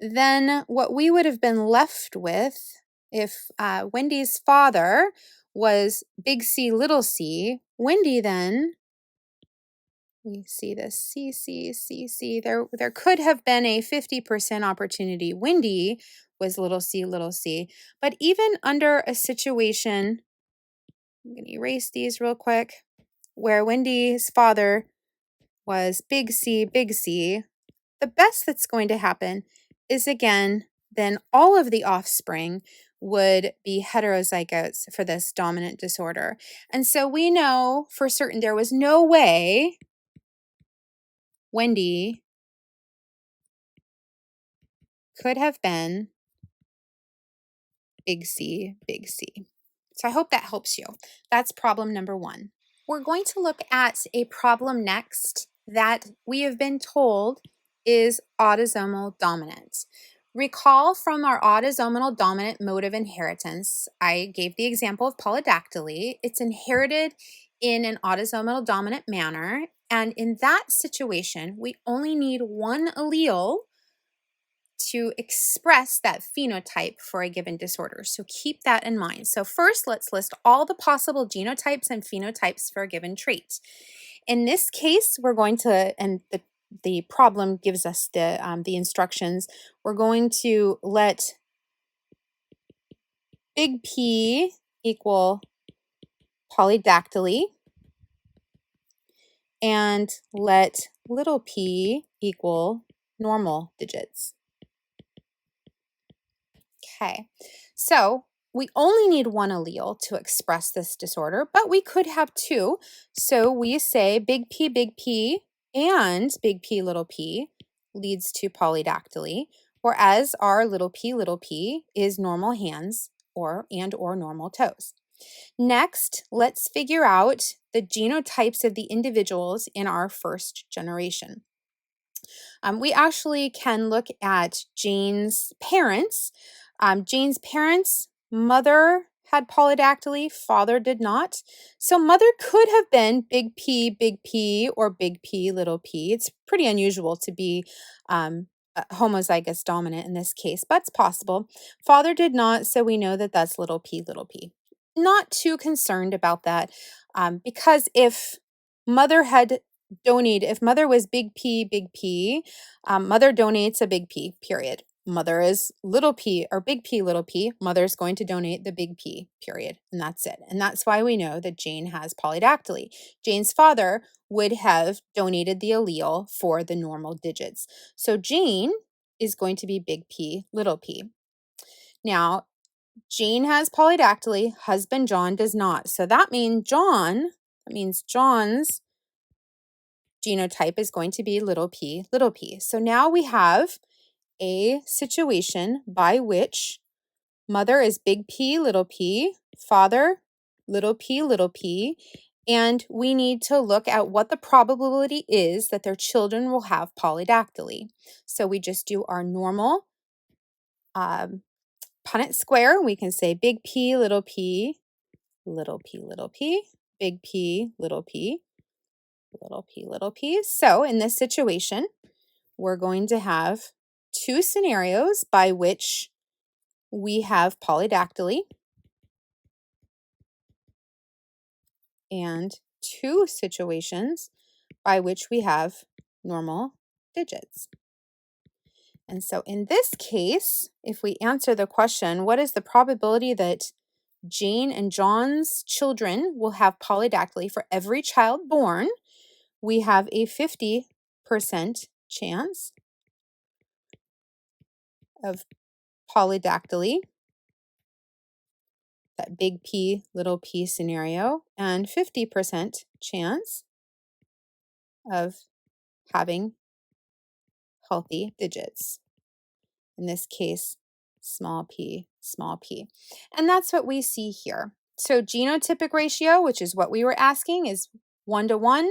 then what we would have been left with if Wendy's father was big C, little c, Wendy then, we see this C. There could have been a 50% opportunity. Wendy was little c. But even under a situation, I'm going to erase these real quick, where Wendy's father was big C, the best that's going to happen is, again, then all of the offspring would be heterozygotes for this dominant disorder. And so we know for certain there was no way Wendy could have been big C. So I hope that helps you. That's problem number 1. We're going to look at a problem next that we have been told is autosomal dominant. Recall from our autosomal dominant mode of inheritance, I gave the example of polydactyly. It's inherited in an autosomal dominant manner. And in that situation, we only need one allele to express that phenotype for a given disorder. So keep that in mind. So first, let's list all the possible genotypes and phenotypes for a given trait. In this case, we're going to, and the problem gives us the instructions, we're going to let big P equal polydactyly and let little p equal normal digits. Okay, so we only need one allele to express this disorder, but we could have two. So we say big P and big P leads to polydactyly, whereas our little p is normal hands or normal toes. Next, let's figure out the genotypes of the individuals in our first generation. We actually can look at Jane's parents. Jane's parents, mother had polydactyly, father did not. So mother could have been big P, or big P, little p. It's pretty unusual to be homozygous dominant in this case, but it's possible. Father did not, so we know that that's little p, little p. Not too concerned about that because if mother had donated, if mother was big P, mother donates a big P, period. Mother is little p or big P, little p, mother's going to donate the big P, period. And that's it. And that's why we know that Jane has polydactyly. Jane's father would have donated the allele for the normal digits. So Jane is going to be big P, little p. Now, Jane has polydactyly, husband John does not. So that means John's genotype is going to be little p, little p. So now we have a situation by which mother is big P, father, little p, and we need to look at what the probability is that their children will have polydactyly. So we just do our normal Punnett square. We can say big P, little p, little p, little p, big P, little p, little p, little p. So in this situation, we're going to have two scenarios by which we have polydactyly and two situations by which we have normal digits. And so in this case, if we answer the question, what is the probability that Jane and John's children will have polydactyly for every child born? We have a 50% chance of polydactyly, that big P, little p scenario, and 50% chance of having healthy digits. In this case, small p, small p. And that's what we see here. So genotypic ratio, which is what we were asking, is 1:1,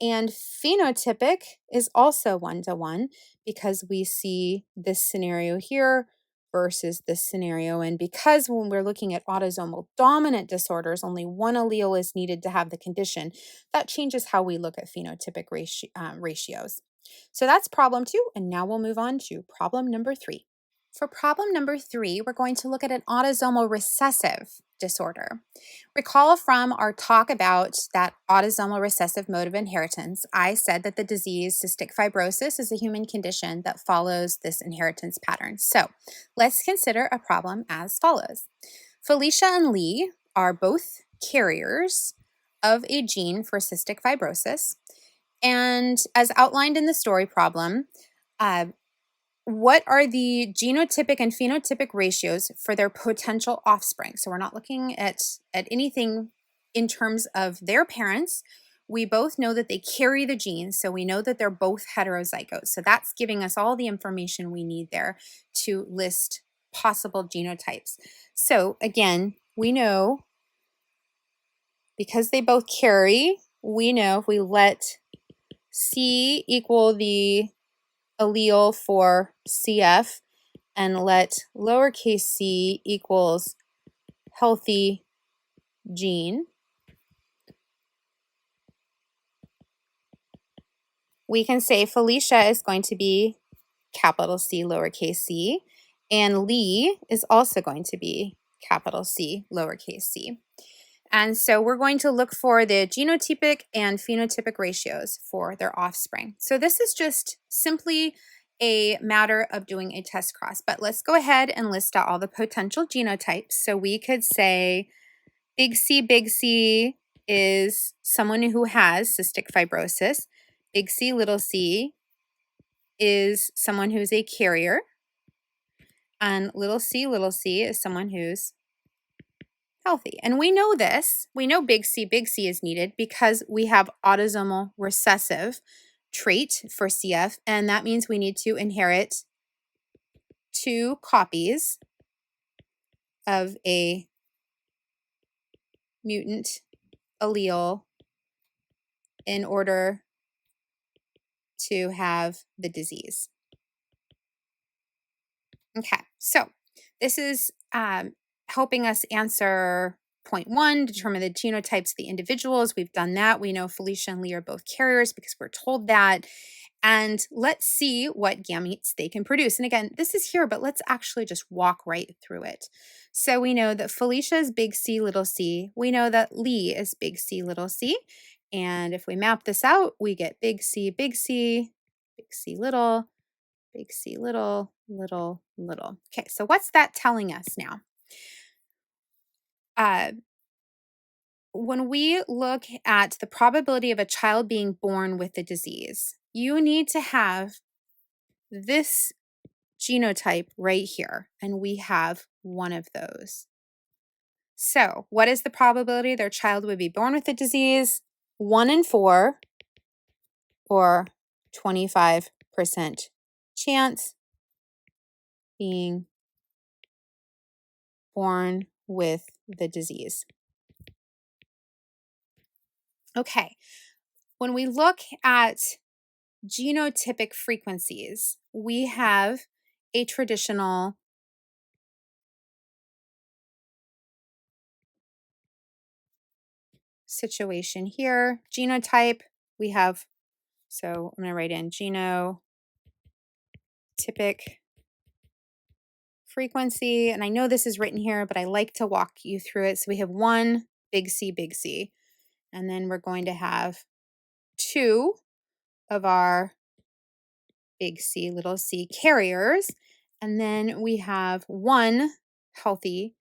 and phenotypic is also 1:1 because we see this scenario here versus this scenario. And because when we're looking at autosomal dominant disorders, only one allele is needed to have the condition, that changes how we look at phenotypic ratios. So that's problem 2, and now we'll move on to problem number 3. For problem number 3, we're going to look at an autosomal recessive disorder. Recall from our talk about that autosomal recessive mode of inheritance, I said that the disease cystic fibrosis is a human condition that follows this inheritance pattern. So let's consider a problem as follows. Felicia and Lee are both carriers of a gene for cystic fibrosis. And as outlined in the story problem, what are the genotypic and phenotypic ratios for their potential offspring? So we're not looking at anything in terms of their parents. We both know that they carry the gene, so we know that they're both heterozygotes. So that's giving us all the information we need there to list possible genotypes. So again, we know because they both carry, we know if we let C equal the allele for CF and let lowercase c equals healthy gene, we can say Felicia is going to be capital C, lowercase c, and Lee is also going to be capital C, lowercase c. And so we're going to look for the genotypic and phenotypic ratios for their offspring. So this is just simply a matter of doing a test cross. But let's go ahead and list out all the potential genotypes. So we could say big C is someone who has cystic fibrosis. Big C is someone who's a carrier. And little c is someone who's healthy. And we know this. We know big C is needed because we have autosomal recessive trait for CF, and that means we need to inherit 2 copies of a mutant allele in order to have the disease. Okay, so this is helping us answer point 1, determine the genotypes of the individuals. We've done that. We know Felicia and Lee are both carriers because we're told that. And let's see what gametes they can produce. And again, this is here, but let's actually just walk right through it. So we know that Felicia is big C, little c. We know that Lee is big C, little c. And if we map this out, we get big C, big C, big C, little, big C, little, little, little. Okay, so what's that telling us now? When we look at the probability of a child being born with the disease, you need to have this genotype right here, and we have one of those. So what is the probability their child would be born with the disease? 1 in 4, or 25% chance being born with the disease. Okay, when we look at genotypic frequencies, we have a traditional situation here. Genotype, we have, so I'm going to write in genotypic frequency, and I know this is written here, but I like to walk you through it. So we have 1 big C, and then we're going to have 2 of our big C, little c carriers, and then we have 1 healthy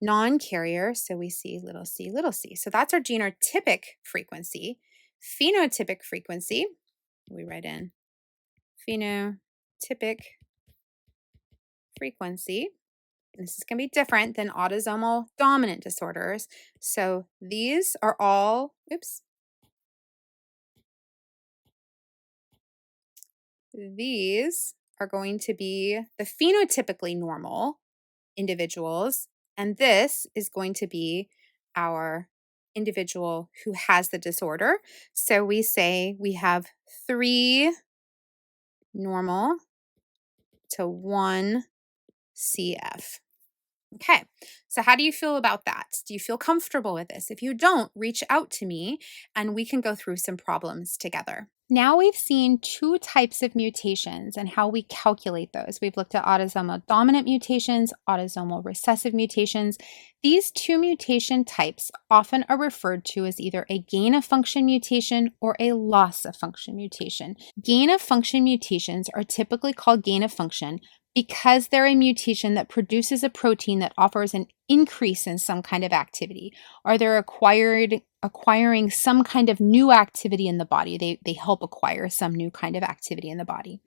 non-carrier, so we see little c, little c. So that's our genotypic frequency. Phenotypic frequency, we write in phenotypic frequency. This is going to be different than autosomal dominant disorders. So these are all, these are going to be the phenotypically normal individuals, and this is going to be our individual who has the disorder. So we say we have 3 normal to 1 CF. Okay, so how do you feel about that? Do you feel comfortable with this? If you don't, reach out to me and we can go through some problems together. Now we've seen 2 types of mutations and how we calculate those. We've looked at autosomal dominant mutations, autosomal recessive mutations. These 2 mutation types often are referred to as either a gain of function mutation or a loss of function mutation. Gain of function mutations are typically called gain of function because they're a mutation that produces a protein that offers an increase in some kind of activity, or they're acquiring some kind of new activity in the body. They help acquire some new kind of activity in the body.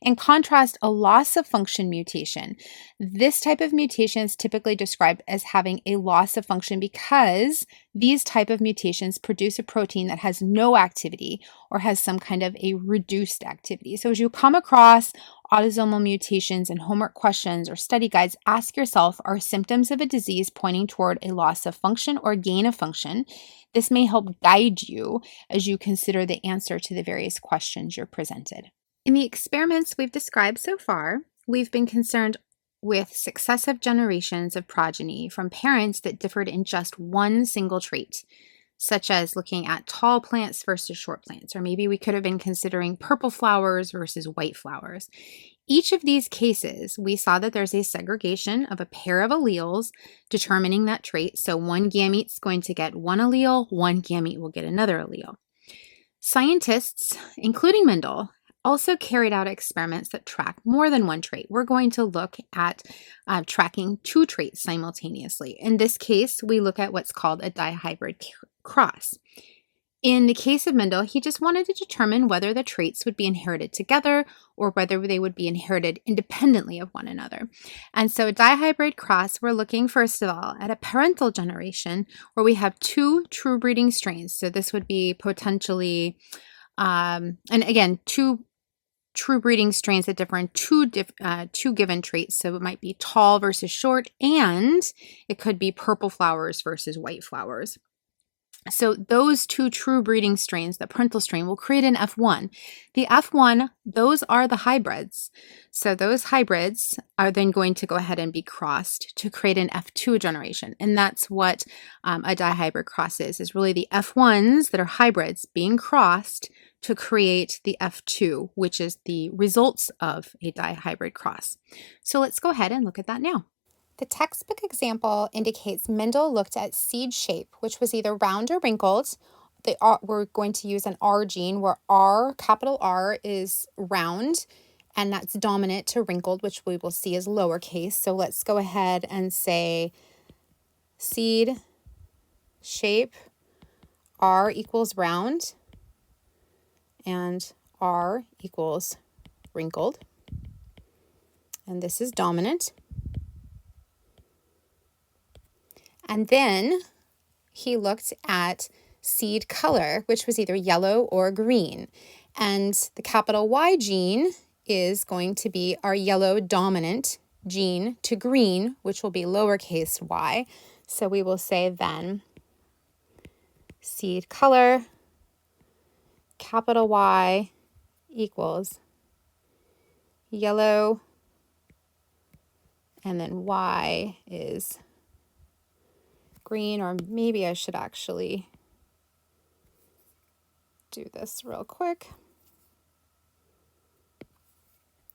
In contrast, a loss of function mutation, this type of mutation is typically described as having a loss of function because these type of mutations produce a protein that has no activity or has some kind of a reduced activity. So as you come across autosomal mutations in homework questions or study guides, ask yourself, are symptoms of a disease pointing toward a loss of function or gain of function? This may help guide you as you consider the answer to the various questions you're presented. In the experiments we've described so far, we've been concerned with successive generations of progeny from parents that differed in just one single trait, such as looking at tall plants versus short plants, or maybe we could have been considering purple flowers versus white flowers. Each of these cases, we saw that there's a segregation of a pair of alleles determining that trait. So one gamete's going to get one allele, one gamete will get another allele. Scientists, including Mendel, also carried out experiments that track more than one trait. We're going to look at tracking two traits simultaneously. In this case, we look at what's called a dihybrid cross. In the case of Mendel, he just wanted to determine whether the traits would be inherited together or whether they would be inherited independently of one another. And so a dihybrid cross, we're looking first of all at a parental generation where we have two true breeding strains. So this would be potentially, and again, two true breeding strains that differ in two given traits. So it might be tall versus short, and it could be purple flowers versus white flowers. So those two true breeding strains, the parental strain, will create an F1. The F1, those are the hybrids. So those hybrids are then going to go ahead and be crossed to create an F2 generation. And that's what a dihybrid cross is really the F1s that are hybrids being crossed to create the F2, which is the results of a dihybrid cross. So let's go ahead and look at that now. The textbook example indicates Mendel looked at seed shape, which was either round or wrinkled. We're going to use an R gene where R, capital R, is round, and that's dominant to wrinkled, which we will see as lowercase. So let's go ahead and say seed shape, R equals round, and R equals wrinkled. And this is dominant. And then he looked at seed color, which was either yellow or green. And the capital Y gene is going to be our yellow dominant gene to green, which will be lowercase y. So we will say then seed color, capital Y equals yellow, and then Y is green, or maybe I should actually do this real quick.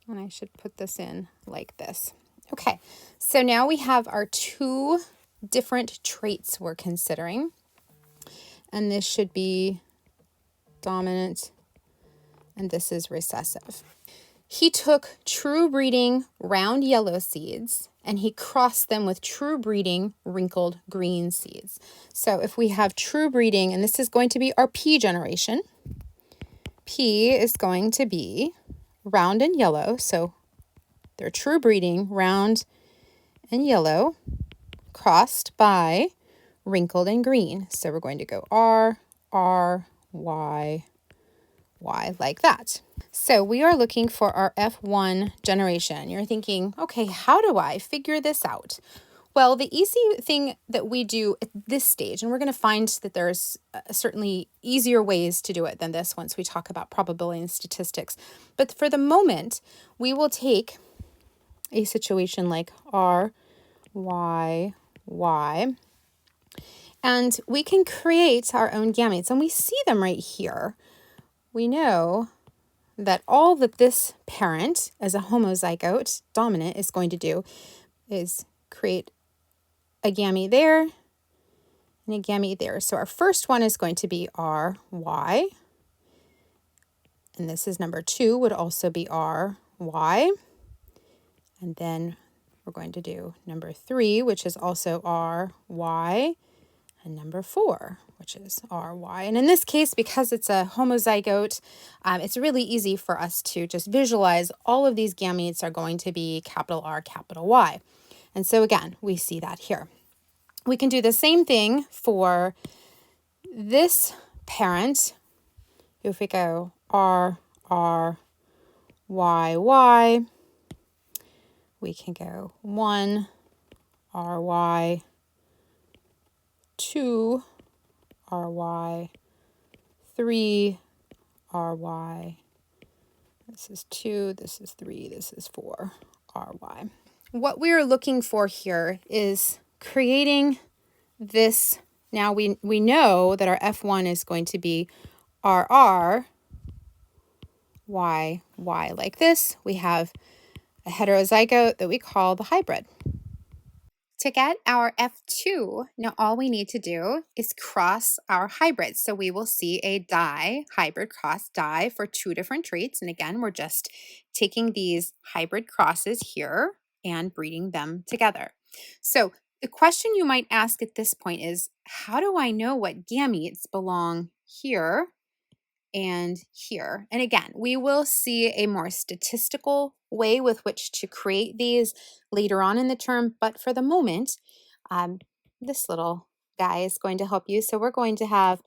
And I should put this in like this. Okay, so now we have our two different traits we're considering. And this should be dominant, and this is recessive. He took true breeding round yellow seeds and he crossed them with true breeding wrinkled green seeds. So if we have true breeding, and this is going to be our P generation, P is going to be round and yellow. So they're true breeding, round and yellow, crossed by wrinkled and green. So we're going to go R, R, Y, Y, like that. So we are looking for our F1 generation. You're thinking, okay, how do I figure this out? Well, the easy thing that we do at this stage, and we're going to find that there's certainly easier ways to do it than this once we talk about probability and statistics. But for the moment, we will take a situation like R, Y, Y, and we can create our own gametes, and we see them right here. We know that all that this parent as a homozygote dominant is going to do is create a gamete there and a gamete there. So our first one is going to be RY, and this is number 2 would also be RY. And then we're going to do number 3, which is also RY, and number 4, which is RY. And in this case, because it's a homozygote, it's really easy for us to just visualize all of these gametes are going to be capital R, capital Y. And so again, we see that here. We can do the same thing for this parent. If we go R, R, Y, Y, we can go 1, RY, 2, RY, 3, RY, this is 2, this is 3, this is 4, RY. What we're looking for here is creating this. Now we know that our F1 is going to be RR, Y, Y like this. We have a heterozygote that we call the hybrid. To get our F2, now all we need to do is cross our hybrids. So we will see a di, hybrid cross di for two different traits. And again, we're just taking these hybrid crosses here and breeding them together. So the question you might ask at this point is, how do I know what gametes belong here and here? And again, we will see a more statistical way with which to create these later on in the term, but for the moment, this little guy is going to help you. So we're going to have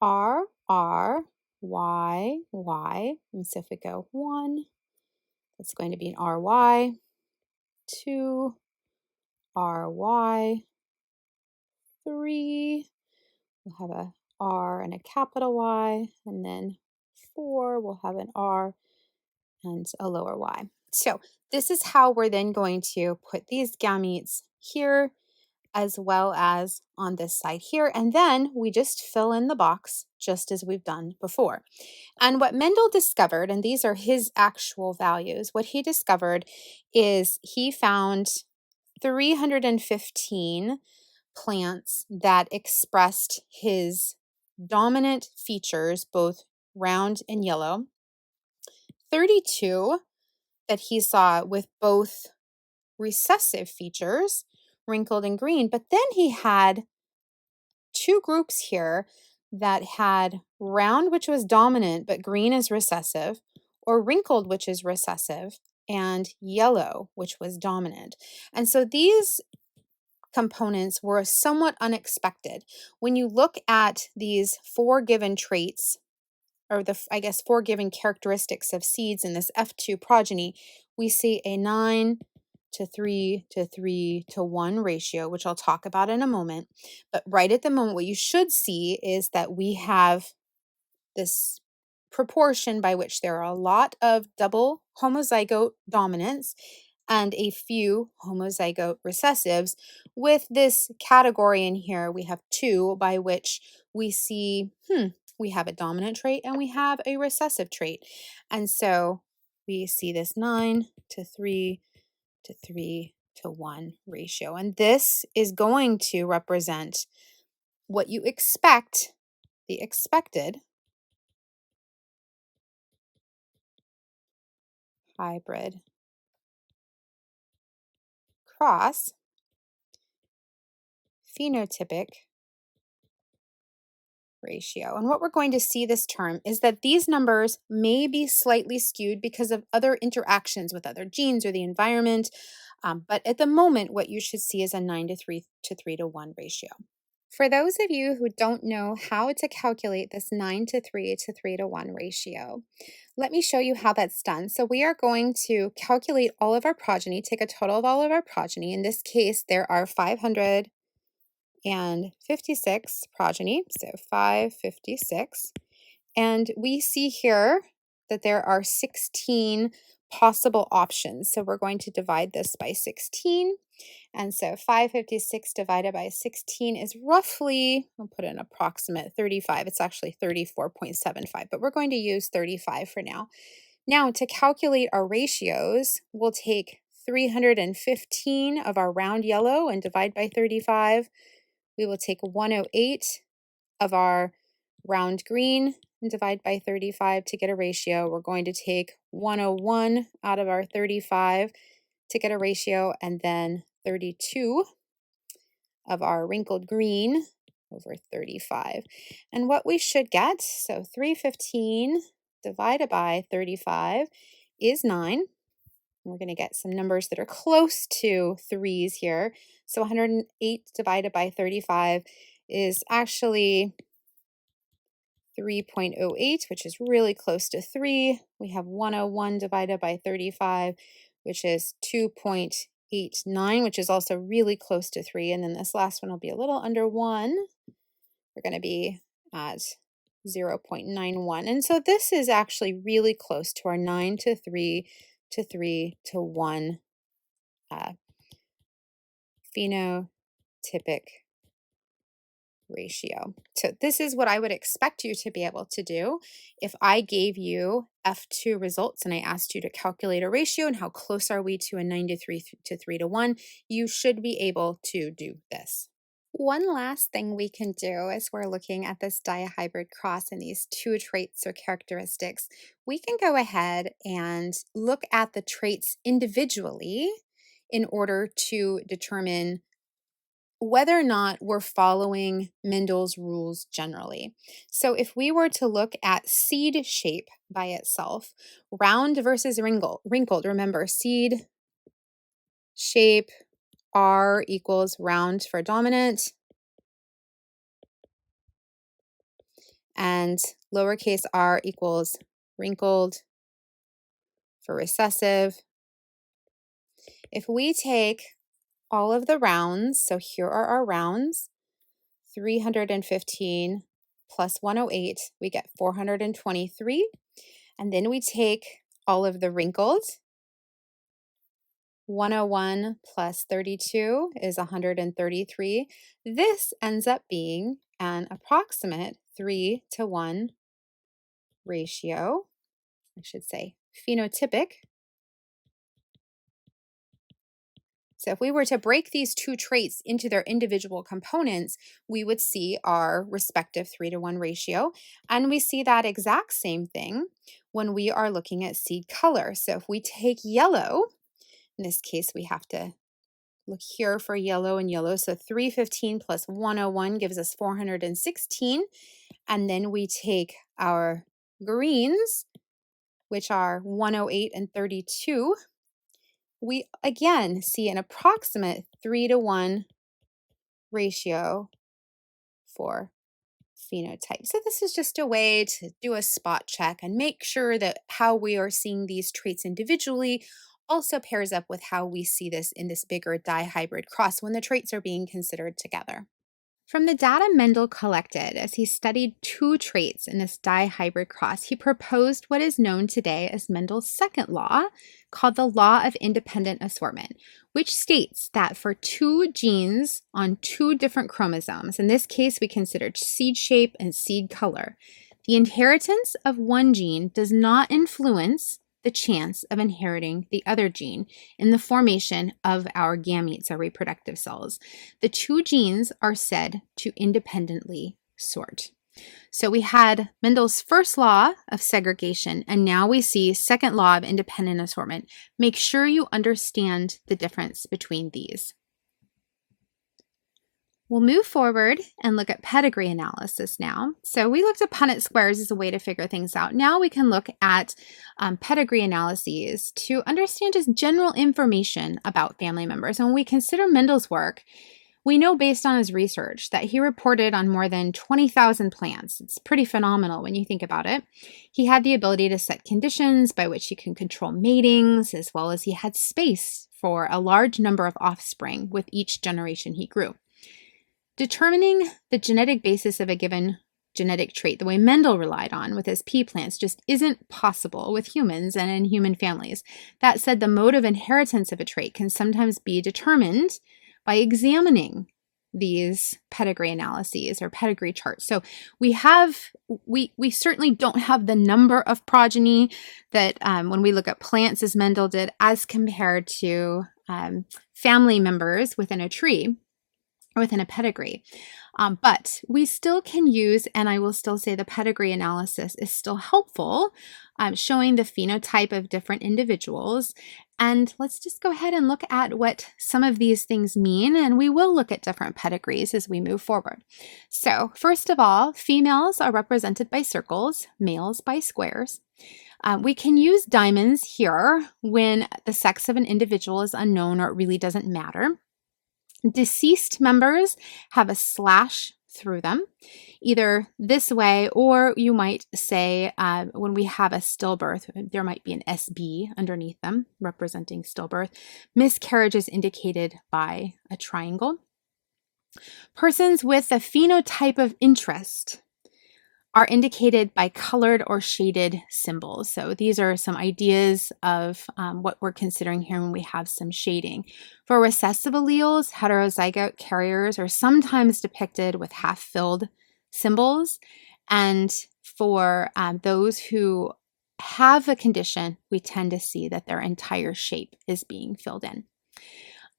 R, R, Y, Y. And so if we go 1, it's going to be an RY, 2, RY, 3, we'll have a R and a capital Y, and then 4, we'll have an R and a lower y. So this is how we're then going to put these gametes here as well as on this side here. And then we just fill in the box just as we've done before. And what Mendel discovered, and these are his actual values, what he discovered is he found 315 plants that expressed his dominant features, both round and yellow, 32 that he saw with both recessive features, wrinkled and green, but then he had two groups here that had round, which was dominant, but green is recessive, or wrinkled, which is recessive, and yellow, which was dominant. And so these components were somewhat unexpected. When you look at these 4 given traits, or I guess 4 given characteristics of seeds in this F2 progeny, we see a 9 to 3 to 3 to 1 ratio, which I'll talk about in a moment. But right at the moment, what you should see is that we have this proportion by which there are a lot of double homozygote dominants and a few homozygote recessives. With this category in here, we have 2 by which we see, we have a dominant trait and we have a recessive trait. And so we see this 9 to 3 to 3 to 1 ratio. And this is going to represent what you expect, the expected hybrid cross phenotypic ratio. And what we're going to see this term is that these numbers may be slightly skewed because of other interactions with other genes or the environment. But at the moment, what you should see is a 9 to 3 to 3 to 1 ratio. For those of you who don't know how to calculate this 9 to 3 to 3 to 1 ratio, let me show you how that's done. So we are going to calculate all of our progeny, take a total of all of our progeny. In this case, there are 556 progeny, so 556. And we see here that there are 16 possible options. So we're going to divide this by 16. And so 556 divided by 16 is roughly, I'll put an approximate 35. It's actually 34.75, but we're going to use 35 for now. Now, to calculate our ratios, we'll take 315 of our round yellow and divide by 35. We will take 108 of our round green and divide by 35 to get a ratio. We're going to take 101 out of our 35 to get a ratio, and then 32 of our wrinkled green over 35. And what we should get, so 315 divided by 35 is 9. We're going to get some numbers that are close to 3s here. So 108 divided by 35 is actually 3.08, which is really close to 3. We have 101 divided by 35, which is 2.89, which is also really close to 3. And then this last one will be a little under 1. We're going to be at 0.91. And so this is actually really close to our 9 to 3 to 3 to 1 uh, phenotypic ratio. So this is what I would expect you to be able to do if I gave you F2 results and I asked you to calculate a ratio and how close are we to a 9 to 3 to 3 to 1, you should be able to do this. One last thing we can do as we're looking at this dihybrid cross and these two traits or characteristics, we can go ahead and look at the traits individually in order to determine whether or not we're following Mendel's rules generally. So if we were to look at seed shape by itself, round versus wrinkled, remember seed shape R equals round for dominant and lowercase r equals wrinkled for recessive. If we take all of the rounds, so here are our rounds, 315 plus 108, we get 423. And then we take all of the wrinkled, 101 plus 32 is 133. This ends up being an approximate 3 to 1 ratio, I should say phenotypic. So if we were to break these two traits into their individual components, we would see our respective 3 to 1 ratio. And we see that exact same thing when we are looking at seed color. So if we take yellow, in this case, we have to look here for yellow and yellow. So 315 plus 101 gives us 416. And then we take our greens, which are 108 and 32. We again see an approximate 3 to 1 ratio for phenotype. So this is just a way to do a spot check and make sure that how we are seeing these traits individually also pairs up with how we see this in this bigger dihybrid cross when the traits are being considered together. From the data Mendel collected as he studied two traits in this dihybrid cross, he proposed what is known today as Mendel's second law, called the law of independent assortment, which states that for two genes on two different chromosomes, in this case we considered seed shape and seed color, the inheritance of one gene does not influence the chance of inheriting the other gene in the formation of our gametes, our reproductive cells. The two genes are said to independently sort. So we had Mendel's first law of segregation, and now we see second law of independent assortment. Make sure you understand the difference between these. We'll move forward and look at pedigree analysis now. So we looked at Punnett squares as a way to figure things out. Now we can look at pedigree analyses to understand just general information about family members. And when we consider Mendel's work, we know based on his research that he reported on more than 20,000 plants. It's pretty phenomenal when you think about it. He had the ability to set conditions by which he can control matings, as well as he had space for a large number of offspring with each generation he grew. Determining the genetic basis of a given genetic trait, the way Mendel relied on with his pea plants, just isn't possible with humans and in human families. That said, the mode of inheritance of a trait can sometimes be determined by examining these pedigree analyses or pedigree charts. So we certainly don't have the number of progeny that when we look at plants as Mendel did as compared to family members within a tree or within a pedigree. But we still can use, and I will still say the pedigree analysis is still helpful, showing the phenotype of different individuals. And let's just go ahead and look at what some of these things mean, and we will look at different pedigrees as we move forward. So first of all, females are represented by circles, males by squares. We can use diamonds here when the sex of an individual is unknown or it really doesn't matter. Deceased members have a slash through them, either this way, or you might say when we have a stillbirth, there might be an SB underneath them representing stillbirth. Miscarriage is indicated by a triangle. Persons with a phenotype of interest are indicated by colored or shaded symbols. So these are some ideas of what we're considering here when we have some shading. For recessive alleles, heterozygote carriers are sometimes depicted with half-filled symbols. And for those who have a condition, we tend to see that their entire shape is being filled in.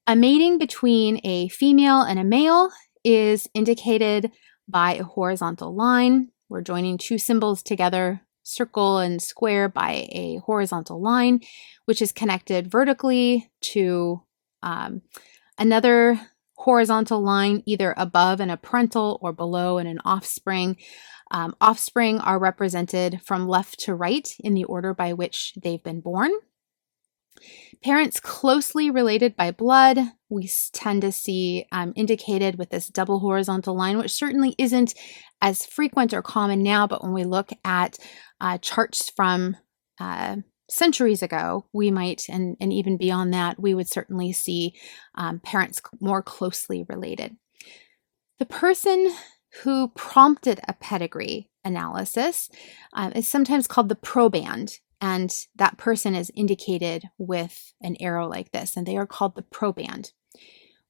A mating between a female and a male is indicated by a horizontal line. We're joining two symbols together, circle and square, by a horizontal line, which is connected vertically to another horizontal line, either above in a parental or below in an offspring. Offspring are represented from left to right in the order by which they've been born. Parents closely related by blood, we tend to see indicated with this double horizontal line, which certainly isn't as frequent or common now, but when we look at charts from centuries ago, we might, and even beyond that, we would certainly see parents more closely related. The person who prompted a pedigree analysis is sometimes called the proband. And that person is indicated with an arrow like this, and they are called the proband.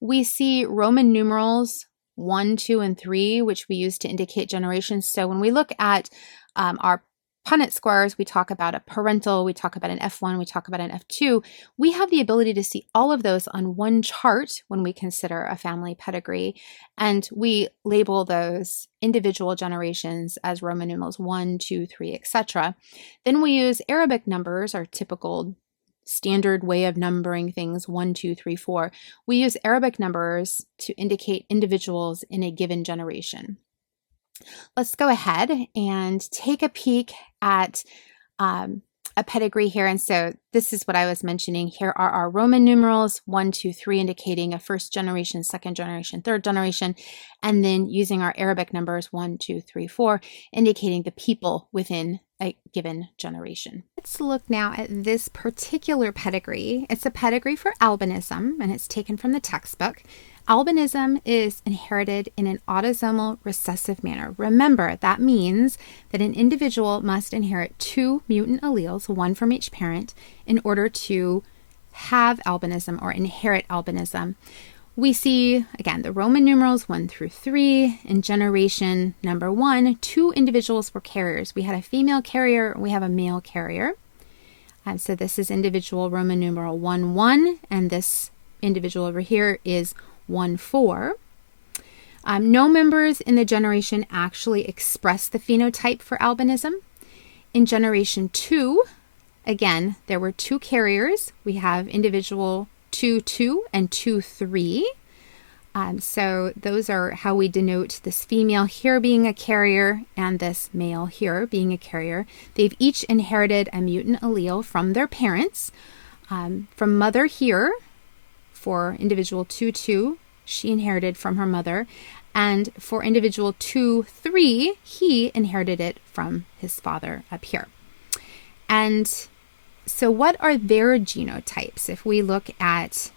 We see Roman numerals 1, 2, and 3, which we use to indicate generations. So when we look at our Punnett squares, we talk about a parental, we talk about an F1, we talk about an F2. We have the ability to see all of those on one chart when we consider a family pedigree, and we label those individual generations as Roman numerals 1, 2, 3, etc. Then we use Arabic numbers, our typical standard way of numbering things, 1, 2, 3, 4. We use Arabic numbers to indicate individuals in a given generation. Let's go ahead and take a peek at a pedigree here. And so this is what I was mentioning. Here are our Roman numerals, 1, 2, 3, indicating a first generation, second generation, third generation, and then using our Arabic numbers, 1, 2, 3, 4, indicating the people within a given generation. Let's look now at this particular pedigree. It's a pedigree for albinism, and it's taken from the textbook. Albinism is inherited in an autosomal recessive manner. Remember, that means that an individual must inherit 2 mutant alleles, one from each parent, in order to have albinism or inherit albinism. We see, again, the Roman numerals 1 through 3. In generation number 1, 2 individuals were carriers. We had a female carrier, we have a male carrier. So this is individual Roman numeral 1, 1, and this individual over here is 1, 4. No members in the generation actually express the phenotype for albinism. In generation 2, again, there were 2 carriers. We have individual 2, 2 and 2, 3. So those are how we denote this female here being a carrier and this male here being a carrier. They've each inherited a mutant allele from their parents. From mother here, for individual 2, 2, she inherited from her mother. And for individual 2, 3, he inherited it from his father up here. And so what are their genotypes? If we look at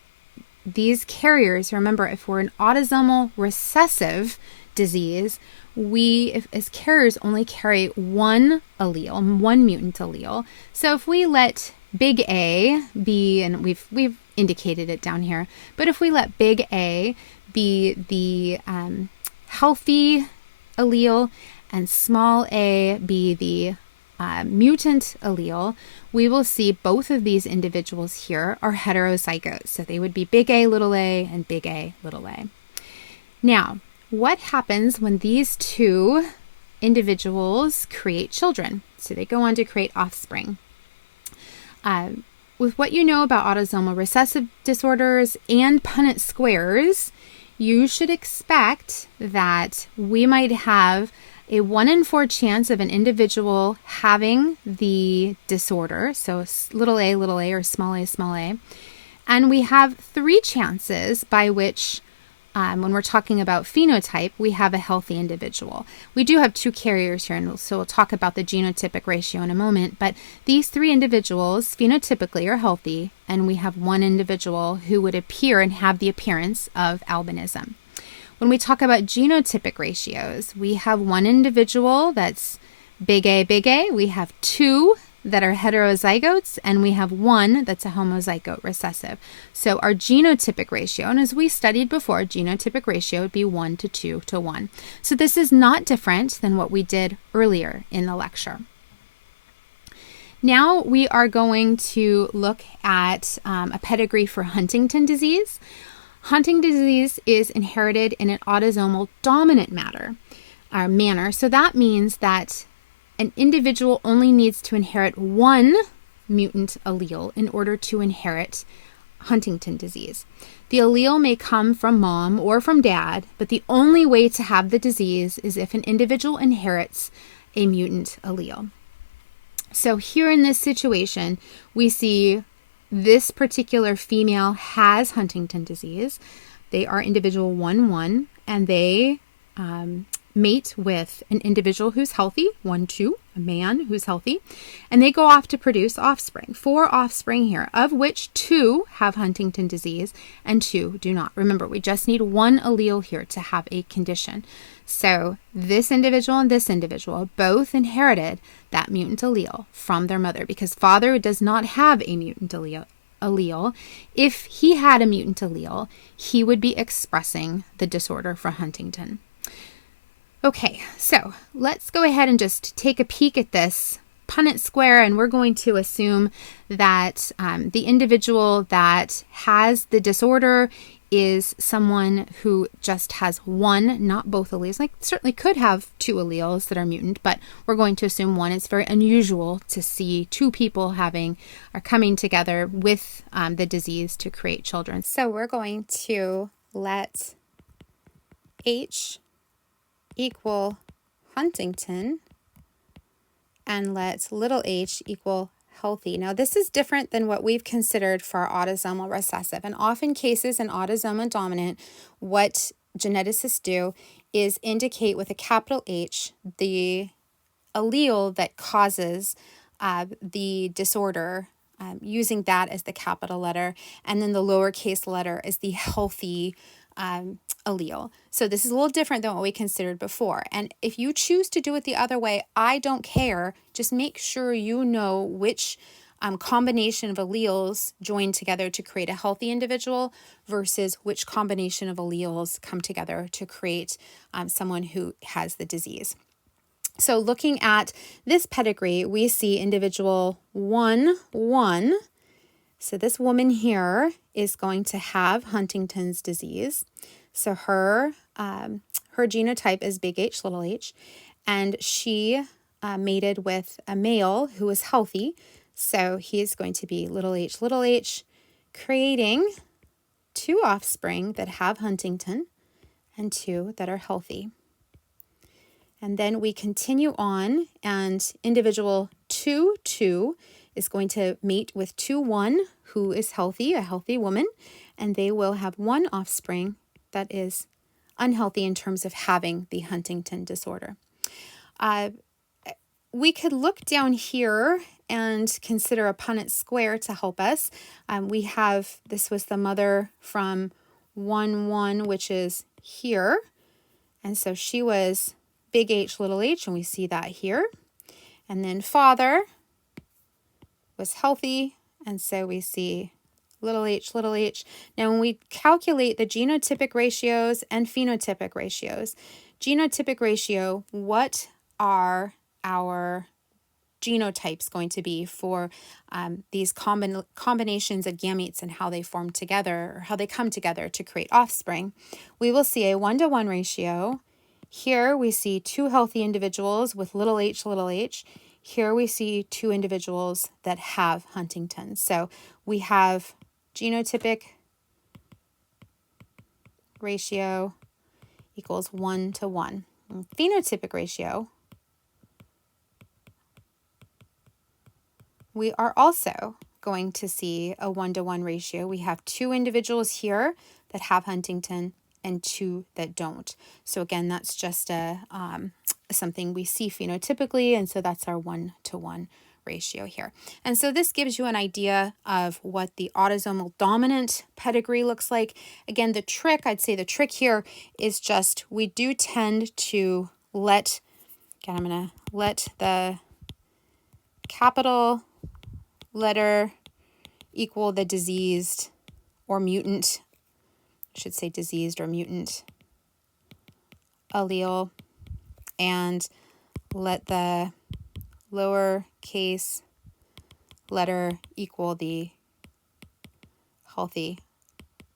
these carriers, remember, if we're an autosomal recessive disease, we, as carriers, only carry one allele, one mutant allele. So if we let big A be, and we've indicated it down here, but if we let big A be the healthy allele and small a be the mutant allele, we will see both of these individuals here are heterozygotes. So they would be big A, little a, and big A, little a. Now, what happens when these 2 individuals create children? So they go on to create offspring. With what you know about autosomal recessive disorders and Punnett squares, you should expect that we might have a 1 in 4 chance of an individual having the disorder, so little a or small a, and we have 3 chances by which, when we're talking about phenotype, we have a healthy individual. We do have 2 carriers here, and so we'll talk about the genotypic ratio in a moment, but these 3 individuals phenotypically are healthy, and we have 1 individual who would appear and have the appearance of albinism. When we talk about genotypic ratios, we have 1 individual that's big A, we have 2 that are heterozygotes, and we have 1 that's a homozygote recessive. So our genotypic ratio, and as we studied before, genotypic ratio would be 1 to 2 to 1. So this is not different than what we did earlier in the lecture. Now we are going to look at a pedigree for Huntington disease. Huntington disease is inherited in an autosomal dominant manner. So that means that an individual only needs to inherit 1 mutant allele in order to inherit Huntington disease. The allele may come from mom or from dad, but the only way to have the disease is if an individual inherits a mutant allele. So here in this situation, we see this particular female has Huntington disease. They are individual 1-1, and they mate with an individual who's healthy, 1-2, a man who's healthy, and they go off to produce offspring. 4 offspring here, of which 2 have Huntington disease and 2 do not. Remember, we just need 1 allele here to have a condition. So this individual and this individual both inherited that mutant allele from their mother, because father does not have a mutant allele. If he had a mutant allele, he would be expressing the disorder for Huntington. Okay, so let's go ahead and just take a peek at this Punnett square, and we're going to assume that the individual that has the disorder is someone who just has 1, not both alleles. Like, certainly could have 2 alleles that are mutant, but we're going to assume 1. It's very unusual to see 2 people are coming together with the disease to create children. So we're going to let H equal Huntington and let little h equal healthy. Now this is different than what we've considered for our autosomal recessive. And often cases in autosomal dominant, what geneticists do is indicate with a capital H the allele that causes the disorder, using that as the capital letter, and then the lowercase letter is the healthy allele. So this is a little different than what we considered before. And if you choose to do it the other way, I don't care. Just make sure you know which combination of alleles join together to create a healthy individual versus which combination of alleles come together to create someone who has the disease. So looking at this pedigree, we see individual 1-1. So this woman here is going to have Huntington's disease. So her genotype is big H, little h, and she mated with a male who is healthy. So he is going to be little h, creating 2 offspring that have Huntington and 2 that are healthy. And then we continue on, and individual 2-2 is going to mate with 2-1, who is healthy, a healthy woman, and they will have 1 offspring that is unhealthy in terms of having the Huntington disorder. We could look down here and consider a Punnett square to help us. This was the mother from 1-1, which is here, and so she was big H, little h, and we see that here. And then father was healthy, and so we see little h, little h. Now, when we calculate the genotypic ratios and phenotypic ratios, genotypic ratio, what are our genotypes going to be for these combinations of gametes and how they form together, or how they come together to create offspring? We will see a 1-to-1 ratio. Here we see 2 healthy individuals with little h, little h. Here we see 2 individuals that have Huntington. So we have genotypic ratio equals 1-to-1. Phenotypic ratio, we are also going to see a 1-to-1 ratio. We have 2 individuals here that have Huntington and 2 that don't. So again, that's just something we see phenotypically, and so that's our 1-to-1 ratio here. And so this gives you an idea of what the autosomal dominant pedigree looks like. Again, I'd say the trick here is just we do tend to let Again, I'm going to let the capital letter equal the diseased or mutant, I should say diseased or mutant allele, and let the lowercase letter equal the healthy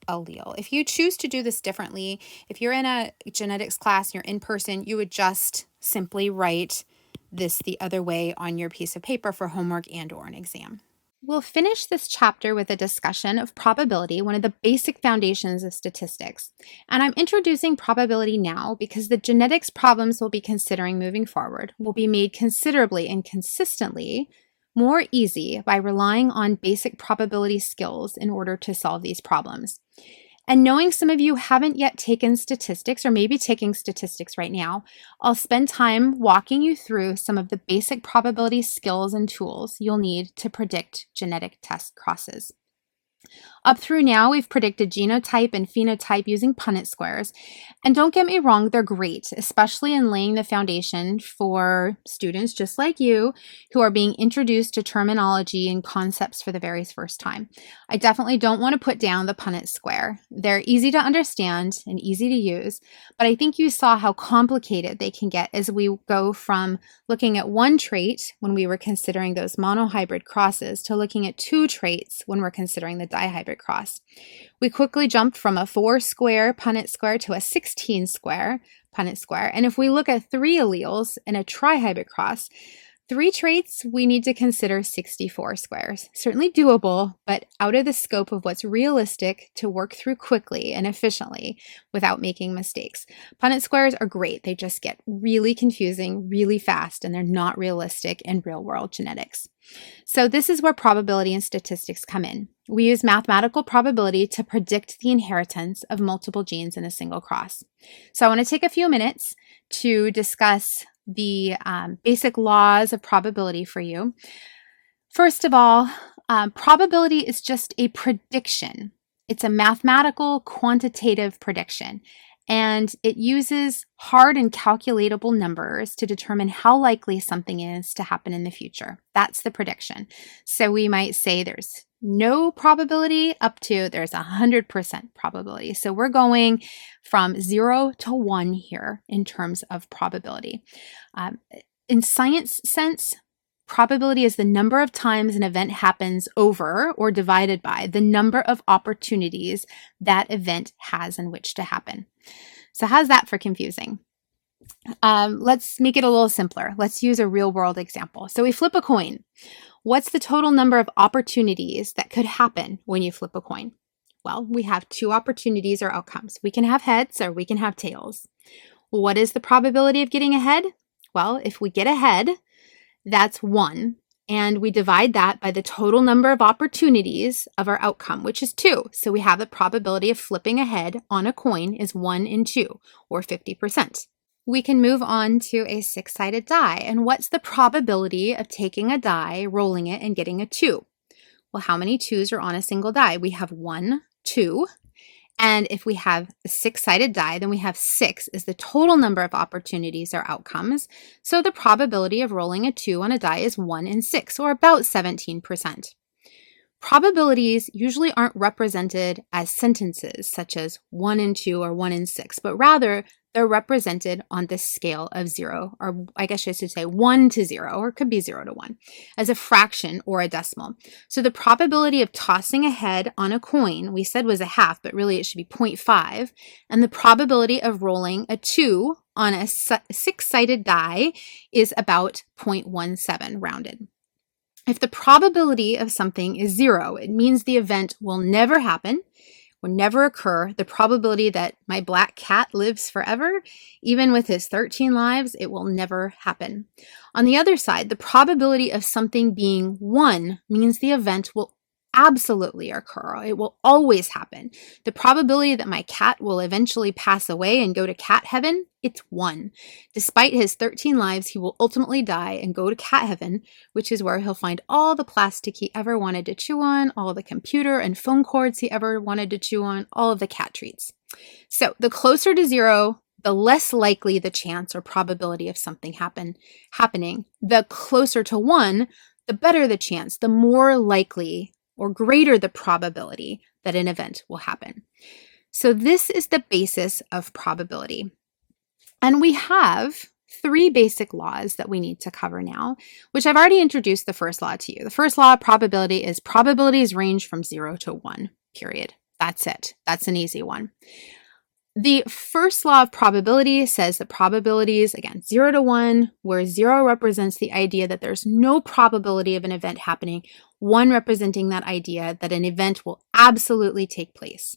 allele. If you choose to do this differently, if you're in a genetics class, you're in person, you would just simply write this the other way on your piece of paper for homework and or an exam. We'll finish this chapter with a discussion of probability, one of the basic foundations of statistics. And I'm introducing probability now because the genetics problems we'll be considering moving forward will be made considerably and consistently more easy by relying on basic probability skills in order to solve these problems. And knowing some of you haven't yet taken statistics or maybe taking statistics right now, I'll spend time walking you through some of the basic probability skills and tools you'll need to predict genetic test crosses. Up through now, we've predicted genotype and phenotype using Punnett squares. And don't get me wrong, they're great, especially in laying the foundation for students just like you who are being introduced to terminology and concepts for the very first time. I definitely don't want to put down the Punnett square. They're easy to understand and easy to use, but I think you saw how complicated they can get as we go from looking at one trait when we were considering those monohybrid crosses to looking at two traits when we're considering the dihybrid cross. We quickly jumped from a 4-square Punnett square to a 16-square Punnett square. And if we look at 3 alleles in a trihybrid cross, 3 traits, we need to consider 64 squares. Certainly doable, but out of the scope of what's realistic to work through quickly and efficiently without making mistakes. Punnett squares are great. They just get really confusing really fast, and they're not realistic in real-world genetics. So this is where probability and statistics come in. We use mathematical probability to predict the inheritance of multiple genes in a single cross. So I want to take a few minutes to discuss the basic laws of probability for you. First of all, probability is just a prediction. It's a mathematical quantitative prediction, and it uses hard and calculatable numbers to determine how likely something is to happen in the future. That's the prediction. So we might say there's no probability up to there's 100% probability. So we're going from 0 to 1 here in terms of probability. In science sense, probability is the number of times an event happens over or divided by the number of opportunities that event has in which to happen. So how's that for confusing? Let's make it a little simpler. Let's use a real world example. So we flip a coin. What's the total number of opportunities that could happen when you flip a coin? Well, we have 2 opportunities or outcomes. We can have heads or we can have tails. What is the probability of getting a head? Well, if we get a head, that's 1, and we divide that by the total number of opportunities of our outcome, which is 2. So we have the probability of flipping a head on a coin is 1 in 2, or 50%. We can move on to a 6-sided die. And what's the probability of taking a die, rolling it, and getting a 2? Well, how many 2s are on a single die? We have 1, 2. And if we have a 6-sided die, then we have 6 is the total number of opportunities or outcomes. So the probability of rolling a 2 on a die is 1 in 6, or about 17%. Probabilities usually aren't represented as sentences, such as 1 in 2 or 1 in 6, but rather they're represented on the scale of 0, or I guess I should say 1 to 0, or it could be 0 to 1, as a fraction or a decimal. So the probability of tossing a head on a coin, we said was a half, but really it should be 0.5, and the probability of rolling a 2 on a 6-sided die is about 0.17 rounded. If the probability of something is 0, it means the event will never happen, will never occur. The probability that my black cat lives forever, even with his 13 lives, it will never happen. On the other side, the probability of something being 1 means the event will absolutely occur. It will always happen. The probability that my cat will eventually pass away and go to cat heaven, it's 1. Despite his 13 lives, he will ultimately die and go to cat heaven, which is where he'll find all the plastic he ever wanted to chew on, all the computer and phone cords he ever wanted to chew on, all of the cat treats. So the closer to 0 the less likely the chance or probability of something happening. The closer to 1, the better the chance, the more likely or greater the probability that an event will happen. So this is the basis of probability. And we have 3 basic laws that we need to cover now, which I've already introduced the first law to you. The first law of probability is probabilities range from 0 to 1, period. That's it. That's an easy one. The first law of probability says that probabilities, again, 0 to 1, where 0 represents the idea that there's no probability of an event happening, 1 representing that idea that an event will absolutely take place.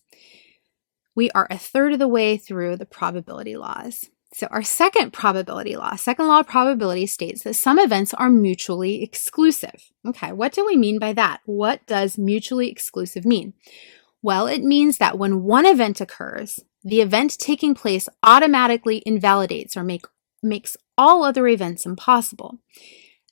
We are a third of the way through the probability laws. So our second probability law, second law of probability, states that some events are mutually exclusive. Okay, what do we mean by that? What does mutually exclusive mean? Well, it means that when one event occurs, the event taking place automatically invalidates or makes all other events impossible.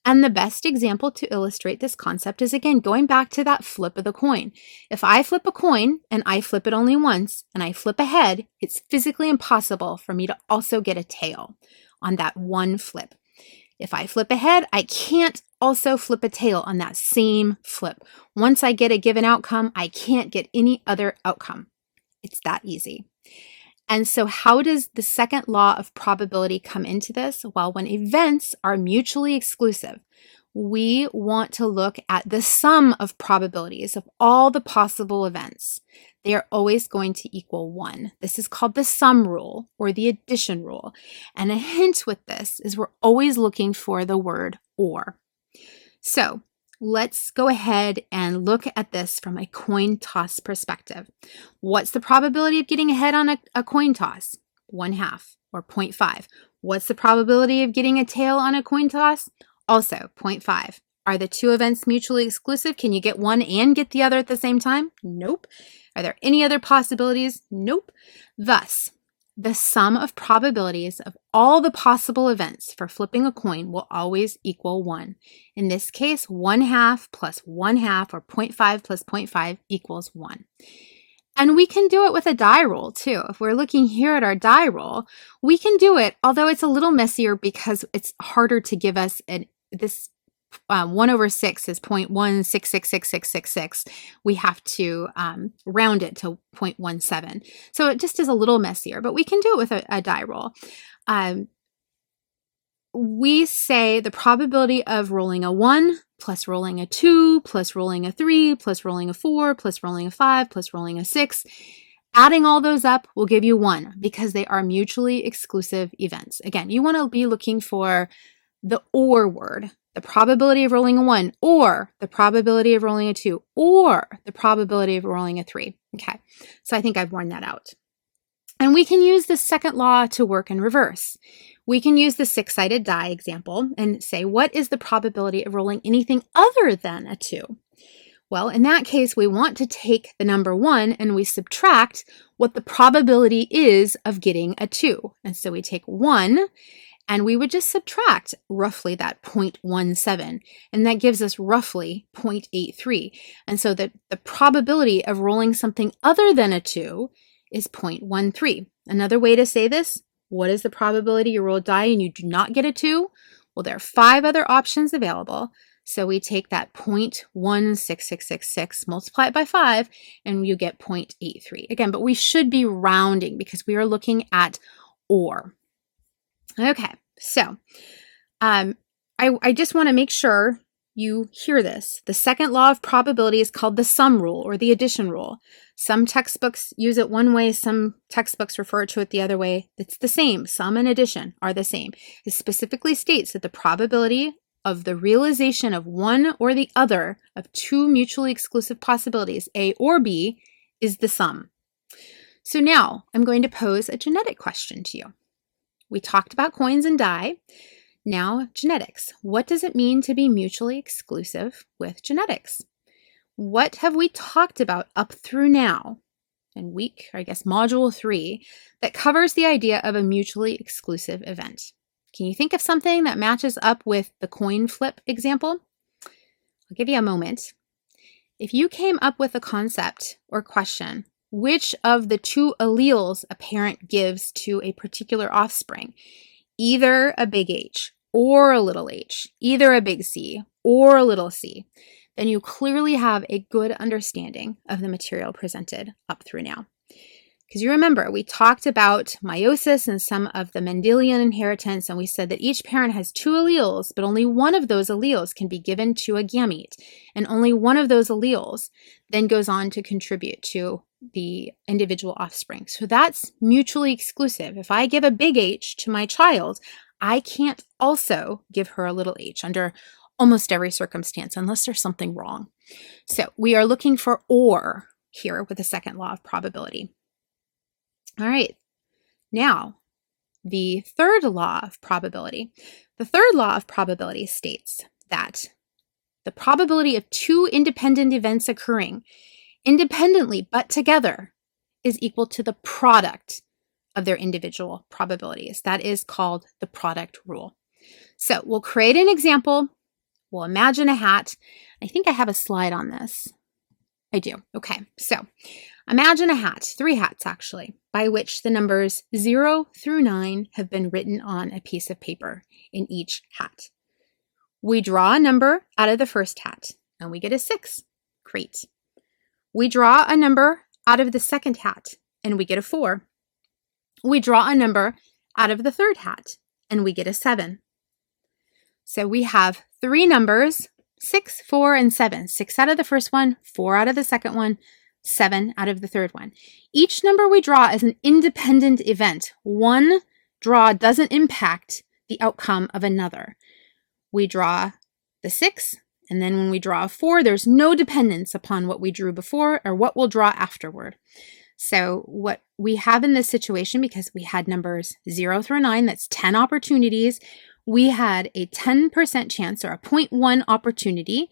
And the best example to illustrate this concept is, again, going back to that flip of the coin. If I flip a coin and I flip it only once and I flip a head, it's physically impossible for me to also get a tail on that one flip. If I flip a head, I can't also flip a tail on that same flip. Once I get a given outcome, I can't get any other outcome. It's that easy. And so how does the second law of probability come into this? Well, when events are mutually exclusive, we want to look at the sum of probabilities of all the possible events. They are always going to equal 1. This is called the sum rule or the addition rule. And a hint with this is we're always looking for the word or. So let's go ahead and look at this from a coin toss perspective. What's the probability of getting ahead on a coin toss? 1/2 or 0.5. What's the probability of getting a tail on a coin toss? Also 0.5. Are the two events mutually exclusive? Can you get one and get the other at the same time? Nope. Are there any other possibilities? Nope. Thus, the sum of probabilities of all the possible events for flipping a coin will always equal 1. In this case, 1/2 plus 1/2 or 0.5 plus 0.5 equals 1. And we can do it with a die roll too. If we're looking here at our die roll, we can do it, although it's a little messier because it's harder to give us this 1/6 is 0.1666666. We have to round it to 0.17. So it just is a little messier, but we can do it with a die roll. We say the probability of rolling a 1 plus rolling a 2 plus rolling a 3 plus rolling a 4 plus rolling a 5 plus rolling a 6. Adding all those up will give you 1 because they are mutually exclusive events. Again, you want to be looking for the or word. The probability of rolling a 1 or the probability of rolling a 2 or the probability of rolling a 3. Okay, so I think I've worn that out. And we can use the second law to work in reverse. We can use the 6-sided die example and say, what is the probability of rolling anything other than a 2? Well, in that case, we want to take the number 1 and we subtract what the probability is of getting a 2. And so we take 1 and we would just subtract roughly that 0.17, and that gives us roughly 0.83. And so the probability of rolling something other than a 2 is 0.13. Another way to say this, what is the probability you roll a die and you do not get a 2? Well, there are 5 other options available. So we take that 0.16666, multiply it by 5, and you get 0.83. Again, but we should be rounding because we are looking at or. Okay, so I just want to make sure you hear this. The second law of probability is called the sum rule or the addition rule. Some textbooks use it one way, some textbooks refer to it the other way. It's the same. Sum and addition are the same. It specifically states that the probability of the realization of one or the other of two mutually exclusive possibilities, A or B, is the sum. So now I'm going to pose a genetic question to you. We talked about coins and die. Now, genetics. What does it mean to be mutually exclusive with genetics? What have we talked about up through now in module 3, that covers the idea of a mutually exclusive event? Can you think of something that matches up with the coin flip example? I'll give you a moment. If you came up with a concept or question which of the two alleles a parent gives to a particular offspring, either a big H or a little h, either a big C or a little c, then you clearly have a good understanding of the material presented up through now. Because you remember, we talked about meiosis and some of the Mendelian inheritance, and we said that each parent has two alleles, but only one of those alleles can be given to a gamete, and only one of those alleles then goes on to contribute to the individual offspring. So that's mutually exclusive. If I give a big H to my child, I can't also give her a little h under almost every circumstance, unless there's something wrong. So we are looking for or here with the second law of probability. All right, now the third law of probability. The third law of probability states that the probability of two independent events occurring independently but together is equal to the product of their individual probabilities. That is called the product rule. So we'll create an example. We'll imagine a hat. I think I have a slide on this. I do. Okay, so imagine a hat, 3 hats actually, by which the numbers 0 through 9 have been written on a piece of paper in each hat. We draw a number out of the first hat, and we get a 6. Great. We draw a number out of the second hat, and we get a 4. We draw a number out of the third hat, and we get a 7. So we have 3 numbers, 6, 4, and 7. 6 out of the first one, 4 out of the second one, 7 out of the third one. Each number we draw is an independent event. One draw doesn't impact the outcome of another. We draw the 6, and then when we draw a 4, there's no dependence upon what we drew before or what we'll draw afterward. So what we have in this situation, because we had numbers 0 through 9, that's 10 opportunities, we had a 10% chance or a 0.1 opportunity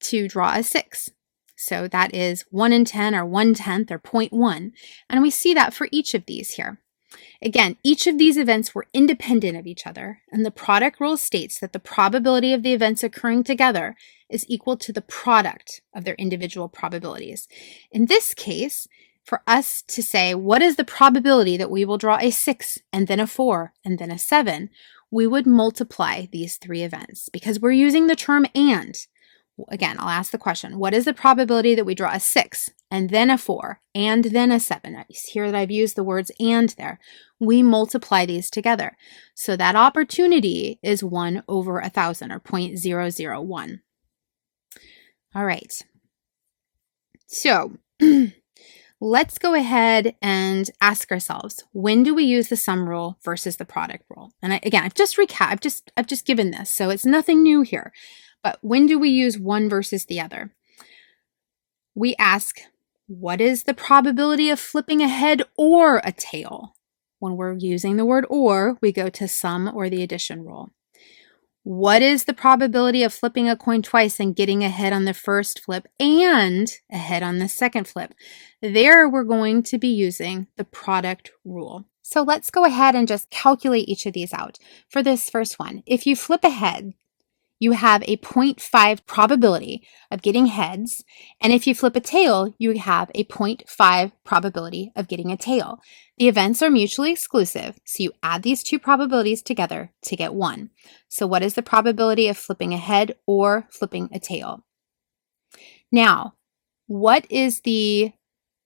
to draw a 6. So that is 1 in 10 or 1/10 or 0.1. And we see that for each of these here. Again, each of these events were independent of each other, and the product rule states that the probability of the events occurring together is equal to the product of their individual probabilities. In this case, for us to say, what is the probability that we will draw a 6 and then a 4 and then a 7, we would multiply these 3 events because we're using the term and. Again, I'll ask the question, what is the probability that we draw a 6 and then a 4 and then a 7? Here that I've used the words and there. We multiply these together. So that opportunity is 1 over 1,000 or 0.001. All right. So let's go ahead and ask ourselves, when do we use the sum rule versus the product rule? And again, I've just given this, so it's nothing new here. But when do we use one versus the other? We ask, what is the probability of flipping a head or a tail? When we're using the word or, we go to sum or the addition rule. What is the probability of flipping a coin twice and getting a head on the first flip and a head on the second flip? There we're going to be using the product rule. So let's go ahead and just calculate each of these out. For this first one, if you flip a head, you have a 0.5 probability of getting heads. And if you flip a tail, you have a 0.5 probability of getting a tail. The events are mutually exclusive, so you add these 2 probabilities together to get 1. So what is the probability of flipping a head or flipping a tail? Now, what is the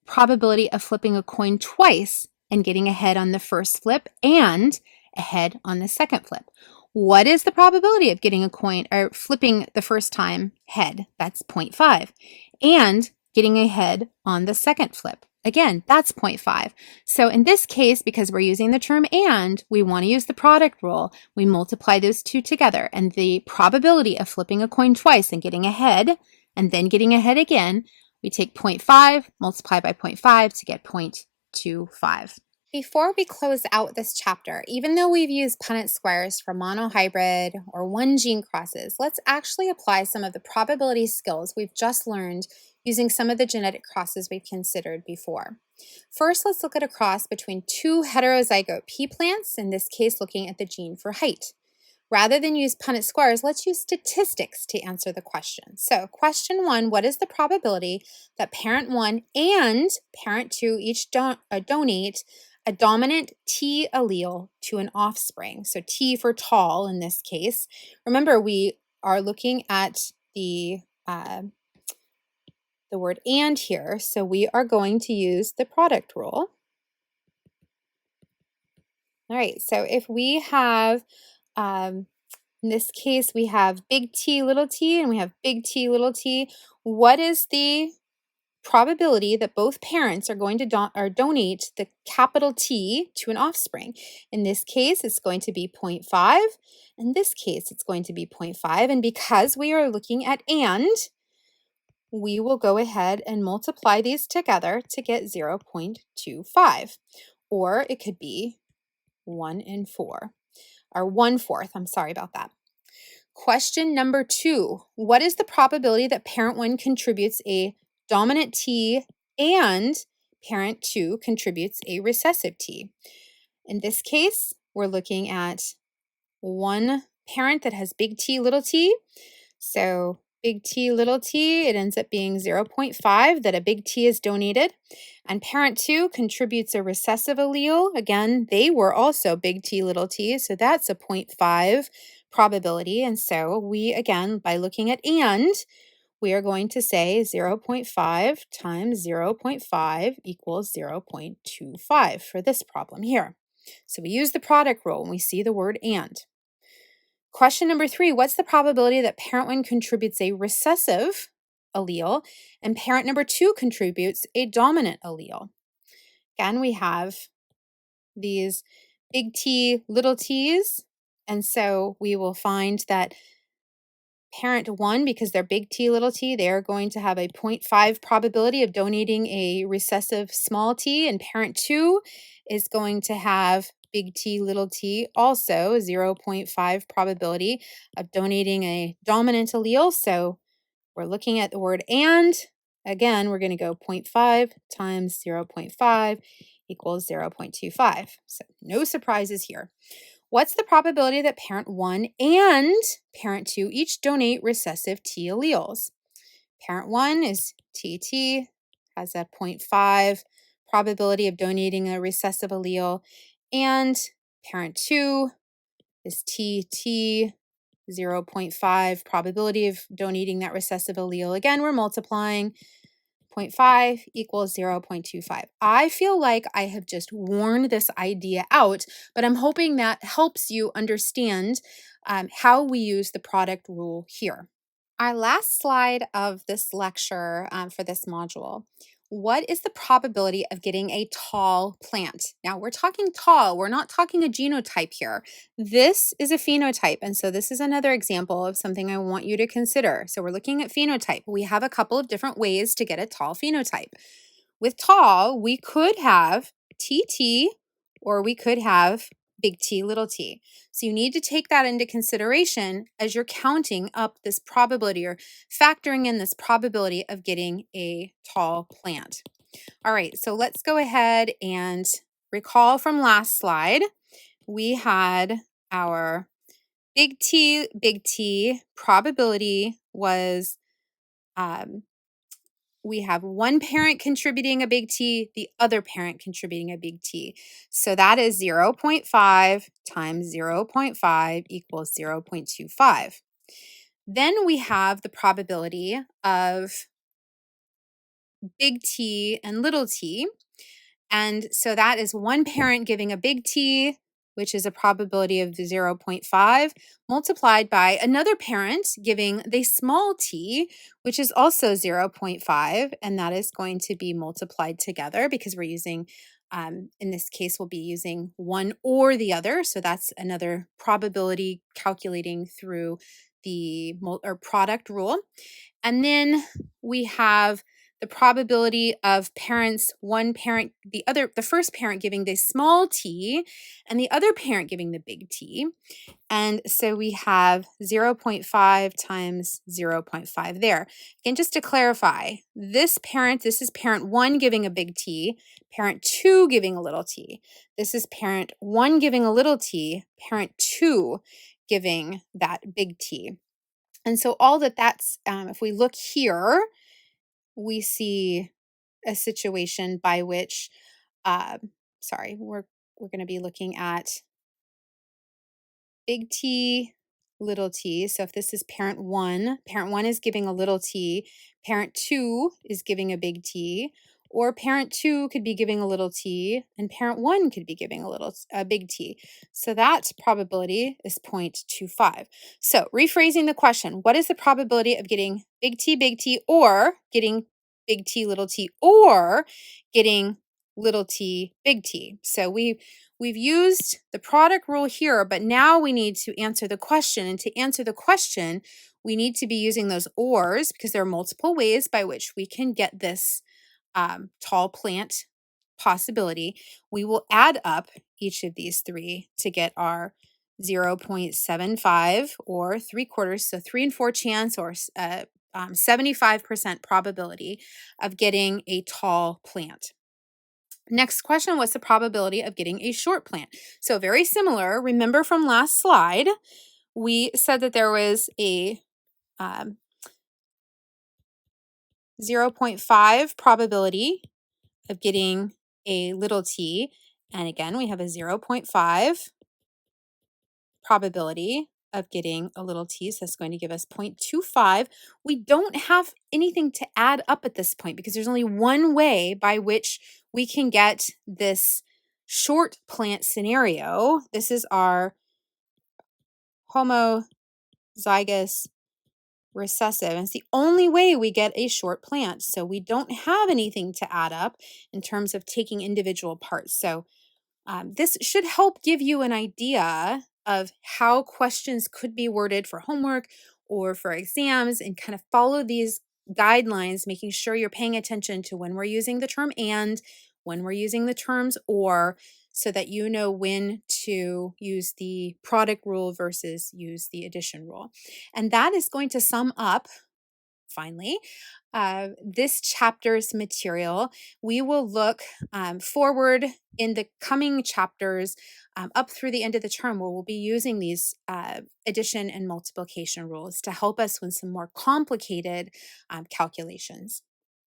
probability of flipping a coin twice and getting a head on the first flip and a head on the second flip? What is the probability of getting a coin or flipping the first time head? That's 0.5. And getting a head on the second flip. Again, that's 0.5. So in this case, because we're using the term and, we want to use the product rule. We multiply those 2 together, and the probability of flipping a coin twice and getting a head and then getting a head again, we take 0.5, multiply by 0.5 to get 0.25. Before we close out this chapter, even though we've used Punnett squares for monohybrid or one gene crosses, let's actually apply some of the probability skills we've just learned using some of the genetic crosses we've considered before. First, let's look at a cross between 2 heterozygote pea plants, in this case looking at the gene for height. Rather than use Punnett squares, let's use statistics to answer the question. So question 1, what is the probability that parent 1 and parent 2 each donate a dominant T allele to an offspring? So T for tall in this case. Remember, we are looking at the word and here, so we are going to use the product rule. All right, so if we have, in this case, we have big T, little t, and we have big T, little t, what is the probability that both parents are going to donate the capital T to an offspring? In this case, it's going to be 0.5. In this case, it's going to be 0.5. And because we are looking at and, we will go ahead and multiply these together to get 0.25. Or it could be 1 and 4, or 1/4. I'm sorry about that. Question number 2. What is the probability that parent 1 contributes a dominant T and parent 2 contributes a recessive T? In this case, we're looking at one parent that has big T, little t. So big T, little t, it ends up being 0.5 that a big T is donated. And parent 2 contributes a recessive allele. Again, they were also big T, little t, so that's a 0.5 probability. And so we, again, by looking at and, we are going to say 0.5 times 0.5 equals 0.25 for this problem here. So we use the product rule when we see the word and. Question number 3, what's the probability that parent 1 contributes a recessive allele and parent number 2 contributes a dominant allele? Again, we have these big T, little t's, and so we will find that parent 1, because they're big T, little t, they're going to have a 0.5 probability of donating a recessive small t, and parent 2 is going to have big T, little t, also 0.5 probability of donating a dominant allele. So we're looking at the word and. Again, we're going to go 0.5 times 0.5 equals 0.25. So no surprises here. What's the probability that parent 1 and parent 2 each donate recessive T alleles? Parent 1 is TT, has a 0.5 probability of donating a recessive allele, and parent 2 is TT, 0.5 probability of donating that recessive allele. Again, we're multiplying. 0.5 equals 0.25. I feel like I have just worn this idea out, but I'm hoping that helps you understand how we use the product rule here. Our last slide of this lecture for this module. What is the probability of getting a tall plant? Now, we're talking tall. We're not talking a genotype here. This is a phenotype, and so this is another example of something I want you to consider. So we're looking at phenotype. We have a couple of different ways to get a tall phenotype. With tall, we could have TT, or we could have big T, little t. So you need to take that into consideration as you're counting up this probability or factoring in this probability of getting a tall plant. All right, so let's go ahead and recall from last slide. We had our big T probability was we have one parent contributing a big T, the other parent contributing a big T. So that is 0.5 times 0.5 equals 0.25. Then we have the probability of big T and little t. And so that is one parent giving a big T, which is a probability of 0.5, multiplied by another parent giving the small t, which is also 0.5, and that is going to be multiplied together because we're using, in this case, we'll be using one or the other. So that's another probability calculating through the product rule. And then we have the probability of parents, one parent, the first parent giving the small t and the other parent giving the big T. And so we have 0.5 times 0.5 there. And just to clarify, this is parent 1 giving a big T, parent 2 giving a little t. This is parent 1 giving a little t, parent 2 giving that big T. And so all that's, if we look here, we see a situation by which, uh, sorry, we're going to be looking at big T, little t. So if this is parent one is giving a little t, parent two is giving a big T, or parent two could be giving a little t, and parent one could be giving a big T. So that probability is 0.25. So rephrasing the question, what is the probability of getting big T, or getting big T, little t, or getting little t, big T? So we've used the product rule here, but now we need to answer the question. And to answer the question, we need to be using those ors because there are multiple ways by which we can get this tall plant possibility. We will add up each of these three to get our 0.75 or 3/4, so 3 and 4 chance, or 75% probability of getting a tall plant. Next question, what's the probability of getting a short plant? So very similar. Remember from last slide, we said that there was a 0.5 probability of getting a little t. And again, we have a 0.5 probability of getting a little t, so that's going to give us 0.25. We don't have anything to add up at this point because there's only one way by which we can get this short plant scenario. This is our homozygous recessive, and it's the only way we get a short plant. So we don't have anything to add up in terms of taking individual parts. So this should help give you an idea of how questions could be worded for homework or for exams, and kind of follow these guidelines, making sure you're paying attention to when we're using the term and, when we're using the terms or, so that you know when to use the product rule versus use the addition rule. And that is going to sum up, finally, this chapter's material. We will look forward in the coming chapters up through the end of the term, where we'll be using these addition and multiplication rules to help us with some more complicated calculations.